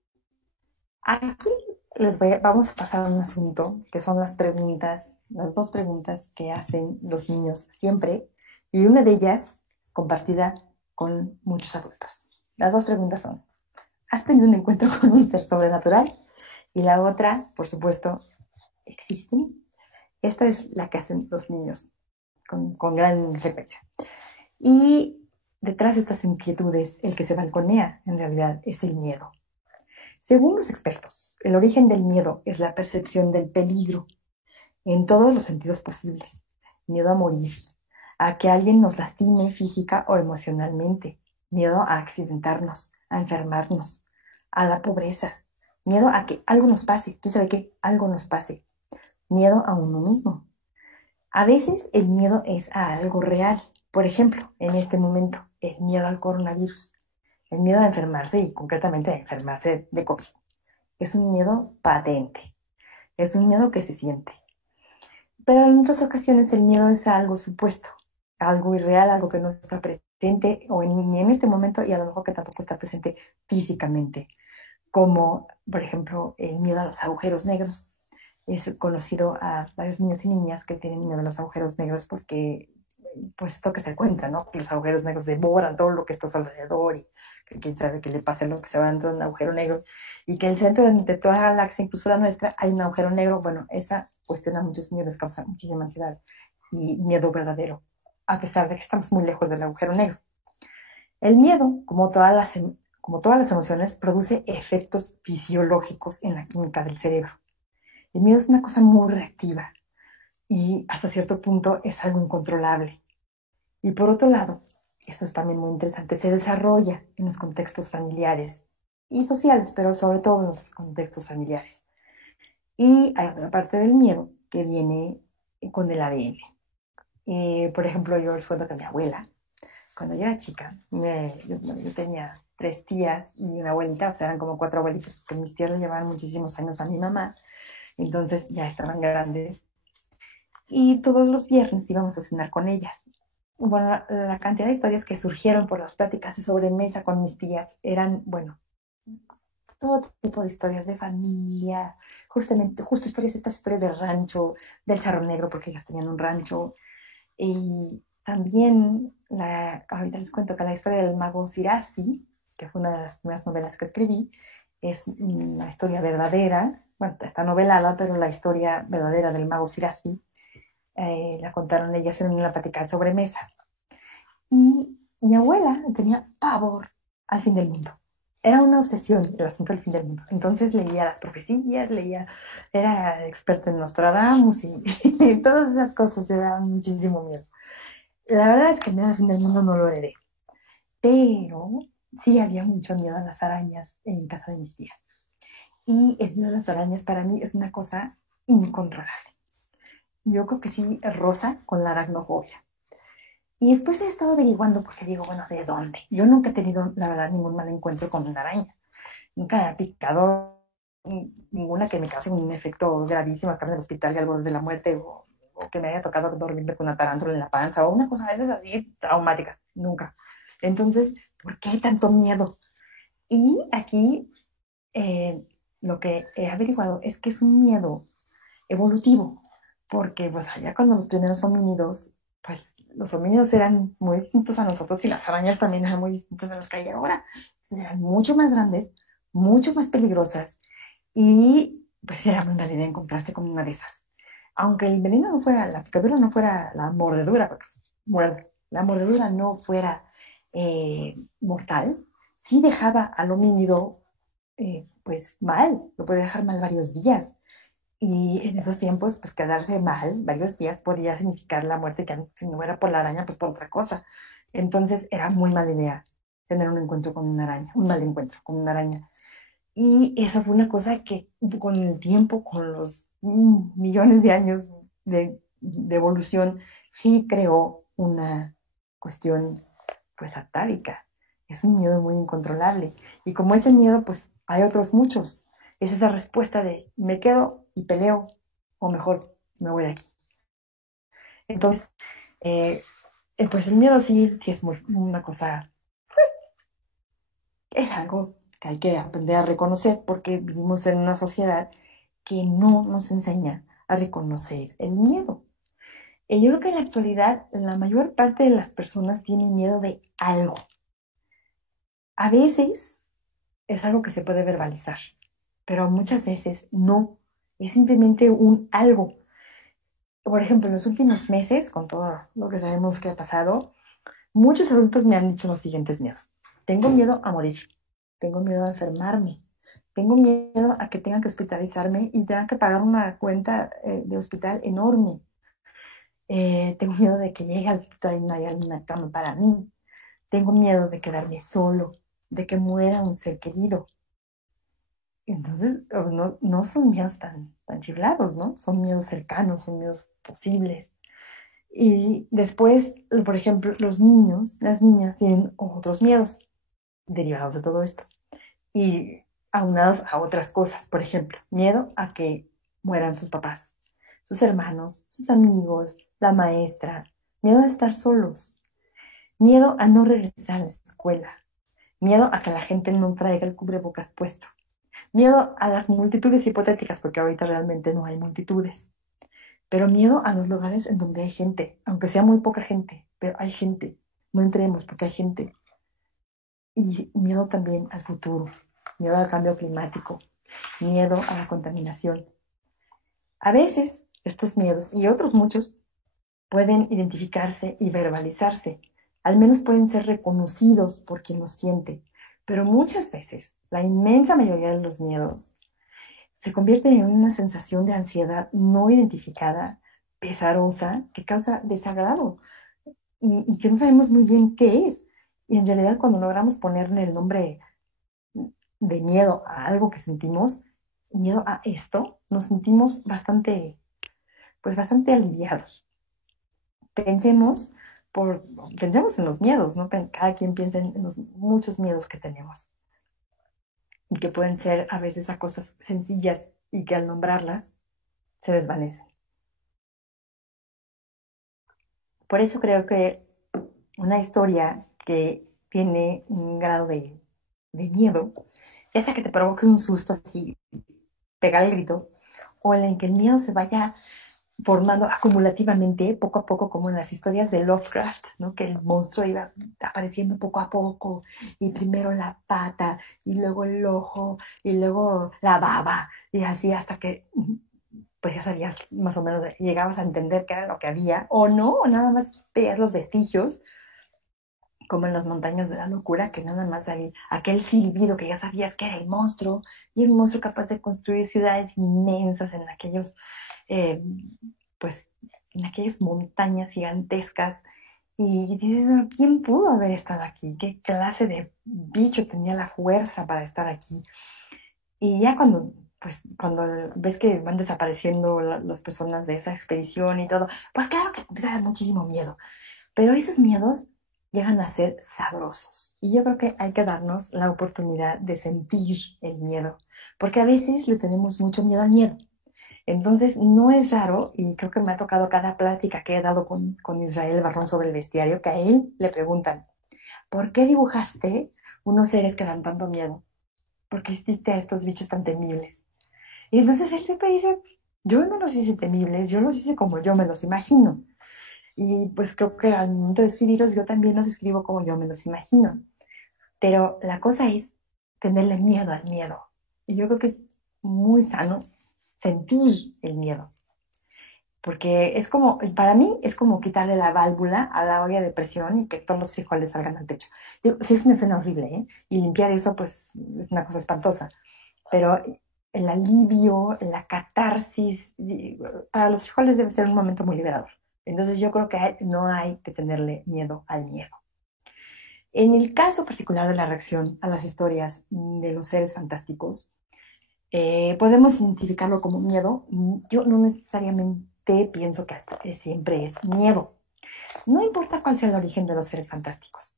aquí vamos a pasar a un asunto que son las dos preguntas que hacen los niños siempre, y una de ellas compartida con muchos adultos. Las dos preguntas son: ¿has tenido un encuentro con un ser sobrenatural? Y la otra, por supuesto, ¿existen? Esta es la que hacen los niños con gran frecuencia. Y detrás de estas inquietudes, el que se balconea en realidad es el miedo. Según los expertos, el origen del miedo es la percepción del peligro en todos los sentidos posibles. Miedo a morir, a que alguien nos lastime física o emocionalmente, miedo a accidentarnos, a enfermarnos, a la pobreza, miedo a que algo nos pase. ¿Quién sabe qué? Algo nos pase. Miedo a uno mismo. A veces el miedo es a algo real. Por ejemplo, en este momento, el miedo al coronavirus, el miedo a enfermarse y concretamente a enfermarse de COVID. Es un miedo patente, es un miedo que se siente. Pero en otras ocasiones el miedo es a algo supuesto, algo irreal, algo que no está presente o ni en este momento y a lo mejor que tampoco está presente físicamente, como por ejemplo el miedo a los agujeros negros. Es conocido a varios niños y niñas que tienen miedo a los agujeros negros porque, pues esto que se cuenta, ¿no? Que los agujeros negros devoran todo lo que está a su alrededor y que quién sabe qué le pasa a lo que se va dentro de un agujero negro y que en el centro de toda la galaxia, incluso la nuestra, hay un agujero negro. Bueno, esa cuestión a muchos niños les causa muchísima ansiedad y miedo verdadero, a pesar de que estamos muy lejos del agujero negro. El miedo, como todas las emociones, produce efectos fisiológicos en la química del cerebro. El miedo es una cosa muy reactiva y hasta cierto punto es algo incontrolable. Y por otro lado, esto es también muy interesante, se desarrolla en los contextos familiares y sociales, pero sobre todo en los contextos familiares. Y hay otra parte del miedo que viene con el ADN. Por ejemplo, yo recuerdo que mi abuela, cuando yo era chica, yo tenía 3 tías y una abuelita, o sea, eran como 4 abuelitas, porque mis tías le llevaban muchísimos años a mi mamá, entonces ya estaban grandes. Y todos los viernes íbamos a cenar con ellas. Bueno, la cantidad de historias que surgieron por las pláticas de sobremesa con mis tías eran, bueno, todo tipo de historias de familia, justo estas historias del rancho, del charro negro, porque ellas tenían un rancho. Y también, ahorita les cuento que la historia del mago Siraspi, que fue una de las primeras novelas que escribí, es una historia verdadera. Bueno, está novelada, pero la historia verdadera del mago Siraspi la contaron ellas en una plática de sobremesa. Y mi abuela tenía pavor al fin del mundo. Era una obsesión el asunto del fin del mundo. Entonces leía las profecías, era experta en Nostradamus y todas esas cosas le daban muchísimo miedo. La verdad es que el miedo al fin del mundo no lo heredé, pero sí había mucho miedo a las arañas en casa de mis tías. Y el miedo a las arañas para mí es una cosa incontrolable. Yo creo que sí roza con la aracnofobia. Y después he estado averiguando porque digo, bueno, ¿de dónde? Yo nunca he tenido, la verdad, ningún mal encuentro con una araña. Nunca me ha picado ninguna que me cause un efecto gravísimo acá en el hospital y al borde de la muerte o que me haya tocado dormirme con una tarántula en la panza o una cosa de esas así traumáticas. Nunca. Entonces, ¿por qué tanto miedo? Y aquí lo que he averiguado es que es un miedo evolutivo, porque pues allá cuando los primeros homínidos, pues los homínidos eran muy distintos a nosotros y las arañas también eran muy distintas a las que hay ahora. Entonces, eran mucho más grandes, mucho más peligrosas y pues era muy mala idea encontrarse con una de esas. Aunque el veneno no fuera, la picadura no fuera la mordedura, porque muerde, la mordedura no fuera mortal, sí dejaba al homínido pues mal, lo puede dejar mal varios días. Y en esos tiempos, pues quedarse mal varios días podía significar la muerte, que si no era por la araña, pues por otra cosa. Entonces era muy mala idea tener un encuentro con una araña, un mal encuentro con una araña. Y eso fue una cosa que con el tiempo, con los millones de años de evolución, sí creó una cuestión pues atávica. Es un miedo muy incontrolable. Y como ese miedo, pues hay otros muchos. Es esa respuesta de me quedo y peleo o mejor me voy de aquí. Entonces, eh, pues el miedo sí es una cosa, es algo que hay que aprender a reconocer porque vivimos en una sociedad que no nos enseña a reconocer el miedo. Y yo creo que en la actualidad la mayor parte de las personas tienen miedo de algo. A veces es algo que se puede verbalizar, pero muchas veces no. Es simplemente un algo. por ejemplo, en los últimos meses, con todo lo que sabemos que ha pasado, muchos adultos me han dicho los siguientes miedos. Tengo miedo a morir, tengo miedo a enfermarme, tengo miedo a que tengan que hospitalizarme y tengan que pagar una cuenta de hospital enorme. Tengo miedo de que llegue al hospital y no haya una cama para mí. Tengo miedo de quedarme solo, de que muera un ser querido. Entonces, no son miedos tan chiflados, ¿no? Son miedos cercanos, son miedos posibles. Y después, por ejemplo, los niños, las niñas tienen otros miedos derivados de todo esto. Y aunados a otras cosas, por ejemplo, miedo a que mueran sus papás, sus hermanos, sus amigos, la maestra, miedo a estar solos, miedo a no regresar a la escuela, miedo a que la gente no traiga el cubrebocas puesto, miedo a las multitudes hipotéticas, porque ahorita realmente no hay multitudes, pero miedo a los lugares en donde hay gente, aunque sea muy poca gente, pero hay gente, no entremos porque hay gente. Y miedo también al futuro, miedo al cambio climático, miedo a la contaminación. A veces estos miedos y otros muchos pueden identificarse y verbalizarse, al menos pueden ser reconocidos por quien los siente, pero muchas veces la inmensa mayoría de los miedos se convierte en una sensación de ansiedad no identificada, pesarosa, que causa desagrado y que no sabemos muy bien qué es. Y en realidad cuando logramos ponerle el nombre de miedo a algo que sentimos, miedo a esto, nos sentimos bastante aliviados. Pensemos, pensemos en los miedos, ¿no? Cada quien piensa en los muchos miedos que tenemos y que pueden ser a veces a cosas sencillas y que al nombrarlas se desvanecen. Por eso creo que una historia que tiene un grado de miedo, esa que te provoque un susto así, pegar el grito, o en la que el miedo se vaya formando acumulativamente, poco a poco, como en las historias de Lovecraft, ¿no? Que el monstruo iba apareciendo poco a poco, y primero la pata, y luego el ojo, y luego la baba, y así hasta que pues ya sabías más o menos, llegabas a entender qué era lo que había, o no, o nada más veías los vestigios, como en las montañas de la locura, que nada más hay aquel silbido que ya sabías que era el monstruo, y el monstruo capaz de construir ciudades inmensas en aquellos, pues, en aquellas montañas gigantescas, y dices, ¿quién pudo haber estado aquí? ¿Qué clase de bicho tenía la fuerza para estar aquí? Y ya cuando ves que van desapareciendo las personas de esa expedición y todo, pues claro que te empieza a dar muchísimo miedo. Pero esos miedos llegan a ser sabrosos. Y yo creo que hay que darnos la oportunidad de sentir el miedo, porque a veces le tenemos mucho miedo al miedo. Entonces, no es raro, y creo que me ha tocado cada plática que he dado con Israel Barrón sobre el bestiario, que a él le preguntan, ¿por qué dibujaste unos seres que dan tanto miedo? ¿Por qué hiciste a estos bichos tan temibles? Y entonces él siempre dice, yo no los hice temibles, yo los hice como yo me los imagino. Y pues creo que al momento de escribirlos yo también los escribo como yo me los imagino. Pero la cosa es tenerle miedo al miedo. Y yo creo que es muy sano sentir el miedo. Porque es como, para mí es como quitarle la válvula a la olla de presión y que todos los frijoles salgan al techo. Digo, sí es una escena horrible, ¿eh? Y limpiar eso pues es una cosa espantosa. Pero el alivio, la catarsis, para los frijoles debe ser un momento muy liberador. Entonces yo creo que no hay que tenerle miedo al miedo. En el caso particular de la reacción a las historias de los seres fantásticos, podemos identificarlo como miedo. Yo no necesariamente pienso que siempre es miedo. No importa cuál sea el origen de los seres fantásticos.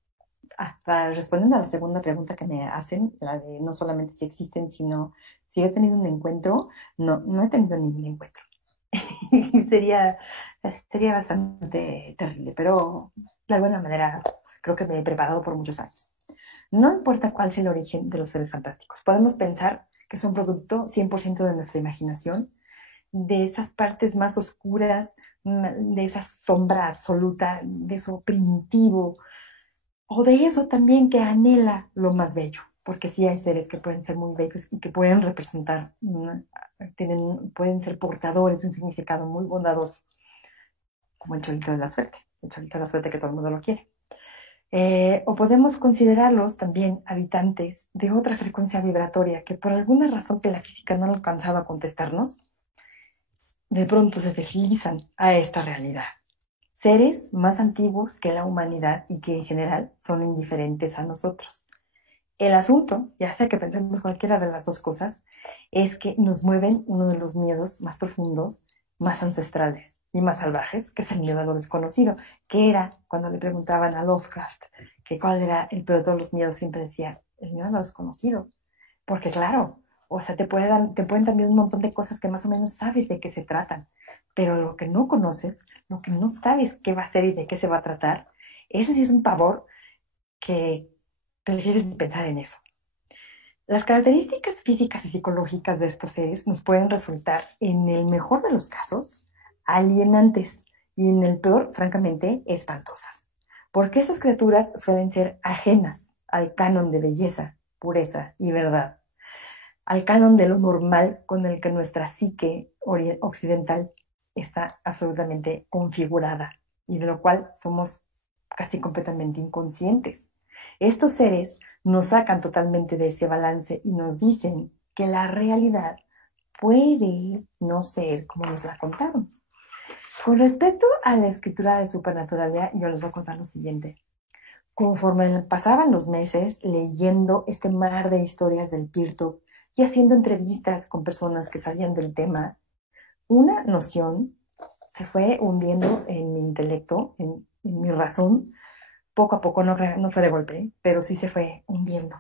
Respondiendo a la segunda pregunta que me hacen, la de no solamente si existen, sino si he tenido un encuentro, no he tenido ningún encuentro. sería bastante terrible, pero de alguna manera creo que me he preparado por muchos años. No importa cuál sea el origen de los seres fantásticos, podemos pensar que son producto 100% de nuestra imaginación, de esas partes más oscuras, de esa sombra absoluta, de eso primitivo, o de eso también que anhela lo más bello, porque sí hay seres que pueden ser muy bellos y que pueden representar, pueden ser portadores de un significado muy bondadoso. como el cholito de la suerte, el cholito de la suerte que todo el mundo lo quiere. O podemos considerarlos también habitantes de otra frecuencia vibratoria que por alguna razón que la física no ha alcanzado a contestarnos, de pronto se deslizan a esta realidad. Seres más antiguos que la humanidad y que en general son indiferentes a nosotros. El asunto, ya sea que pensemos cualquiera de las dos cosas, es que nos mueven uno de los miedos más profundos, más ancestrales y más salvajes, que es el miedo a lo desconocido, que era cuando le preguntaban a Lovecraft que cuál era el peor de todos los miedos, siempre decía, el miedo a lo desconocido. Porque claro, o sea, te pueden también un montón de cosas que más o menos sabes de qué se tratan, pero lo que no conoces, lo que no sabes qué va a ser y de qué se va a tratar, ese sí es un pavor que prefieres ni pensar en eso. Las características físicas y psicológicas de estos seres nos pueden resultar, en el mejor de los casos, alienantes y en el peor, francamente, espantosas. Porque estas criaturas suelen ser ajenas al canon de belleza, pureza y verdad, al canon de lo normal con el que nuestra psique occidental está absolutamente configurada y de lo cual somos casi completamente inconscientes. Estos seres nos sacan totalmente de ese balance y nos dicen que la realidad puede no ser como nos la contaron. Con respecto a la escritura de supernaturalidad, yo les voy a contar lo siguiente. Conforme pasaban los meses leyendo este mar de historias del Pirto y haciendo entrevistas con personas que sabían del tema, una noción se fue hundiendo en mi intelecto, en mi razón, poco a poco, no fue de golpe, pero sí se fue hundiendo.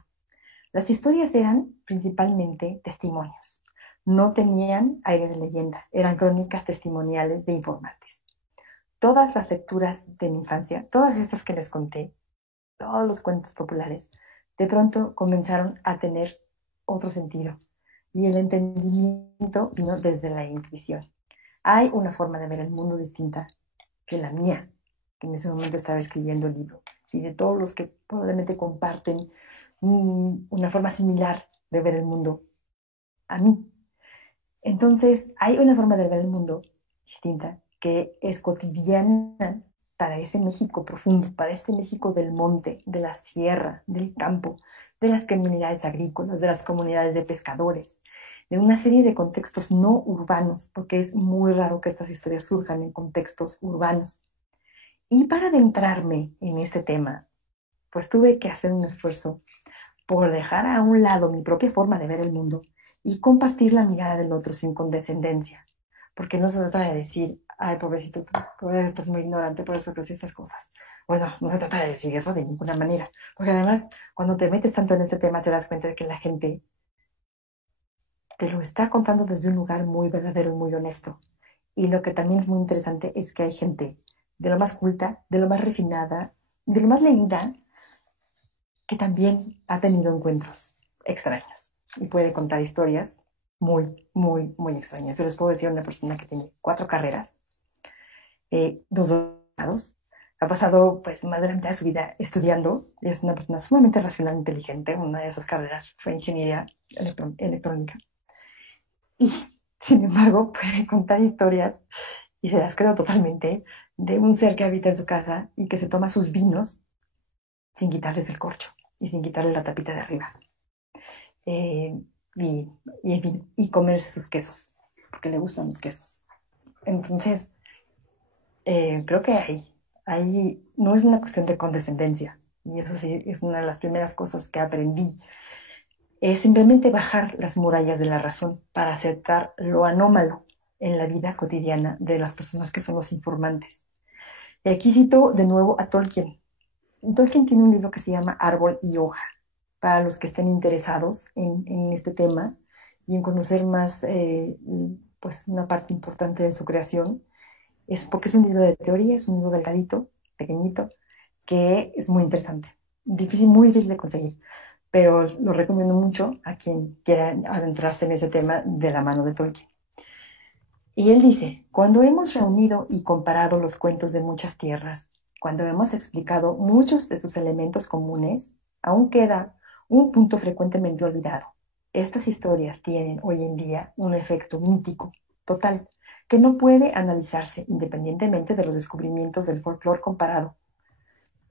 Las historias eran principalmente testimonios. No tenían aire de leyenda, eran crónicas testimoniales de informantes. Todas las lecturas de mi infancia, todas estas que les conté, todos los cuentos populares, de pronto comenzaron a tener otro sentido. Y el entendimiento vino desde la intuición. Hay una forma de ver el mundo distinta que la mía, que en ese momento estaba escribiendo el libro, y de todos los que probablemente comparten una forma similar de ver el mundo a mí. Entonces, hay una forma de ver el mundo distinta que es cotidiana para ese México profundo, para este México del monte, de la sierra, del campo, de las comunidades agrícolas, de las comunidades de pescadores, de una serie de contextos no urbanos, porque es muy raro que estas historias surjan en contextos urbanos. Y para adentrarme en este tema, pues tuve que hacer un esfuerzo por dejar a un lado mi propia forma de ver el mundo y compartir la mirada del otro sin condescendencia. Porque no se trata de decir, ay, pobrecito, tú estás muy ignorante, por eso crees estas cosas. Bueno, no se trata de decir eso de ninguna manera. Porque además, cuando te metes tanto en este tema, te das cuenta de que la gente te lo está contando desde un lugar muy verdadero y muy honesto. Y lo que también es muy interesante es que hay gente de lo más culta, de lo más refinada, de lo más leída, que también ha tenido encuentros extraños y puede contar historias muy, muy, muy extrañas. Yo les puedo decir a una persona que tiene 4 carreras, 2 doctorados, ha pasado pues más de la mitad de su vida estudiando, es una persona sumamente racional e inteligente, una de esas carreras fue ingeniería electrónica, y sin embargo puede contar historias, y se las creo totalmente, de un ser que habita en su casa y que se toma sus vinos sin quitarles el corcho y sin quitarle la tapita de arriba. Eh, y, y comerse sus quesos, porque le gustan los quesos. Entonces, creo que ahí no es una cuestión de condescendencia, y eso sí es una de las primeras cosas que aprendí, es simplemente bajar las murallas de la razón para aceptar lo anómalo en la vida cotidiana de las personas que son los informantes. Y aquí cito de nuevo a Tolkien. Tolkien tiene un libro que se llama Árbol y Hoja, para los que estén interesados en este tema y en conocer más pues una parte importante de su creación. Es porque es un libro de teoría, es un libro delgadito, pequeñito, que es muy interesante. Muy difícil de conseguir, pero lo recomiendo mucho a quien quiera adentrarse en ese tema de la mano de Tolkien. Y él dice, cuando hemos reunido y comparado los cuentos de muchas tierras, cuando hemos explicado muchos de sus elementos comunes, aún queda un punto frecuentemente olvidado. Estas historias tienen hoy en día un efecto mítico, total, que no puede analizarse independientemente de los descubrimientos del folclore comparado.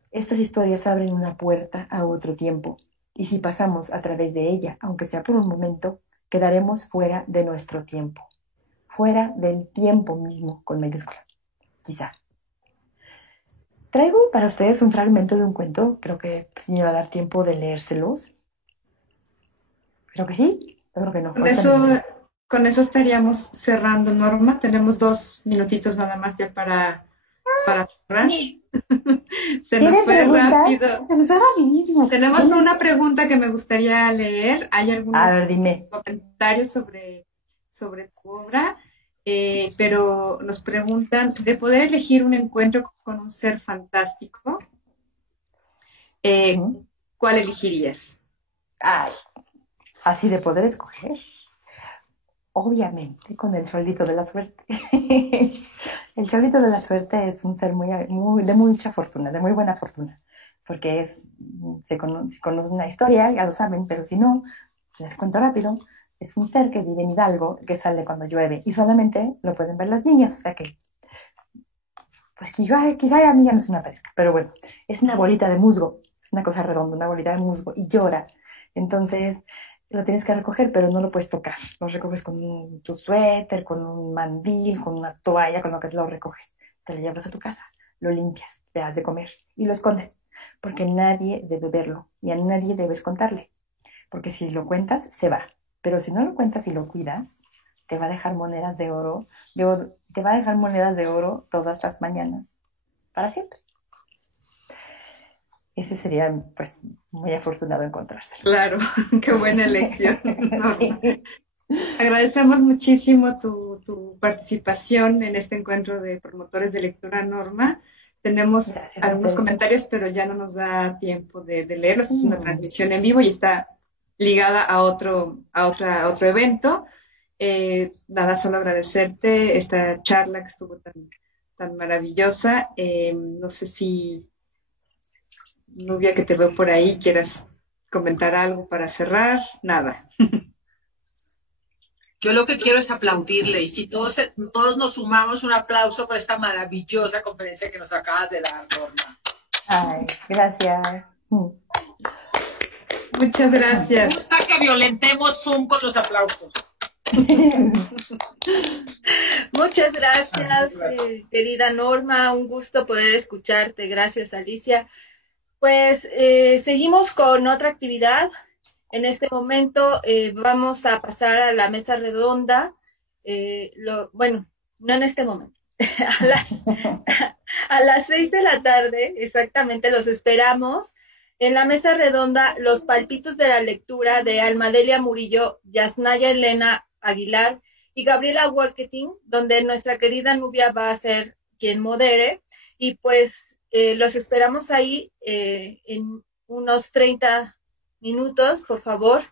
Estas historias abren una puerta a otro tiempo, y si pasamos a través de ella, aunque sea por un momento, quedaremos fuera de nuestro tiempo, fuera del tiempo mismo, con mayúscula, quizá. Traigo para ustedes un fragmento de un cuento, creo que sí me va a dar tiempo de leérselos. Creo que sí, yo creo que no. Con eso estaríamos cerrando, Norma. Tenemos 2 minutitos nada más ya para cerrar. Se nos fue rápido. Se nos fue rapidísimo. Tenemos una pregunta que me gustaría leer. Hay algunos comentarios sobre tu obra, pero nos preguntan, de poder elegir un encuentro con un ser fantástico, ¿cuál elegirías? Ay, así de poder escoger. Obviamente, con el Cholito de la Suerte. El Cholito de la Suerte es un ser de mucha fortuna, de muy buena fortuna, porque si conocen la historia, ya lo saben, pero si no, les cuento rápido. Es un ser que vive en Hidalgo, que sale cuando llueve, y solamente lo pueden ver las niñas, o sea que, pues quizá a mí ya no se me aparezca, pero bueno, es una bolita de musgo, es una cosa redonda, una bolita de musgo, y llora. Entonces, lo tienes que recoger, pero no lo puedes tocar. Lo recoges con tu suéter, con un mandil, con una toalla, con lo que lo recoges. Te lo llevas a tu casa, lo limpias, le das de comer y lo escondes, porque nadie debe verlo y a nadie debes contarle, porque si lo cuentas, se va. Pero si no lo cuentas y lo cuidas, te va a dejar monedas de oro, te va a dejar monedas de oro todas las mañanas, para siempre. Ese sería, pues, muy afortunado encontrárselo. Claro, qué buena elección, Norma. Agradecemos muchísimo tu participación en este encuentro de promotores de lectura, Norma. Tenemos algunos comentarios, pero ya no nos da tiempo de leerlos. Es una transmisión en vivo y está ligada a otro evento. Nada, solo agradecerte esta charla que estuvo tan maravillosa. No sé si, Nubia, que te veo por ahí, quieras comentar algo para cerrar. Nada. Yo lo que quiero es aplaudirle, y si todos nos sumamos, un aplauso por esta maravillosa conferencia que nos acabas de dar, Norma. Ay, gracias. Muchas gracias. Me gusta que violentemos Zoom con los aplausos. Muchas gracias, querida Norma, un gusto poder escucharte. Gracias, Alicia. Pues seguimos con otra actividad. En este momento vamos a pasar a la mesa redonda. Bueno, no en este momento. a las 6 de la tarde, exactamente, los esperamos en la mesa redonda, Los Palpitos de la Lectura, de Almadelia Murillo, Yasnaya Elena Aguilar y Gabriela Walketing, donde nuestra querida Nubia va a ser quien modere. Y pues los esperamos ahí en unos 30 minutos, por favor.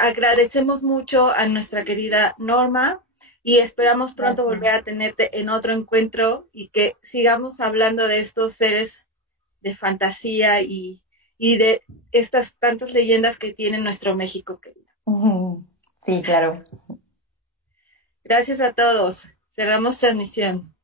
Agradecemos mucho a nuestra querida Norma y esperamos pronto volver a tenerte en otro encuentro y que sigamos hablando de estos seres de fantasía y de estas tantas leyendas que tiene nuestro México querido. Sí, claro. Gracias a todos. Cerramos transmisión.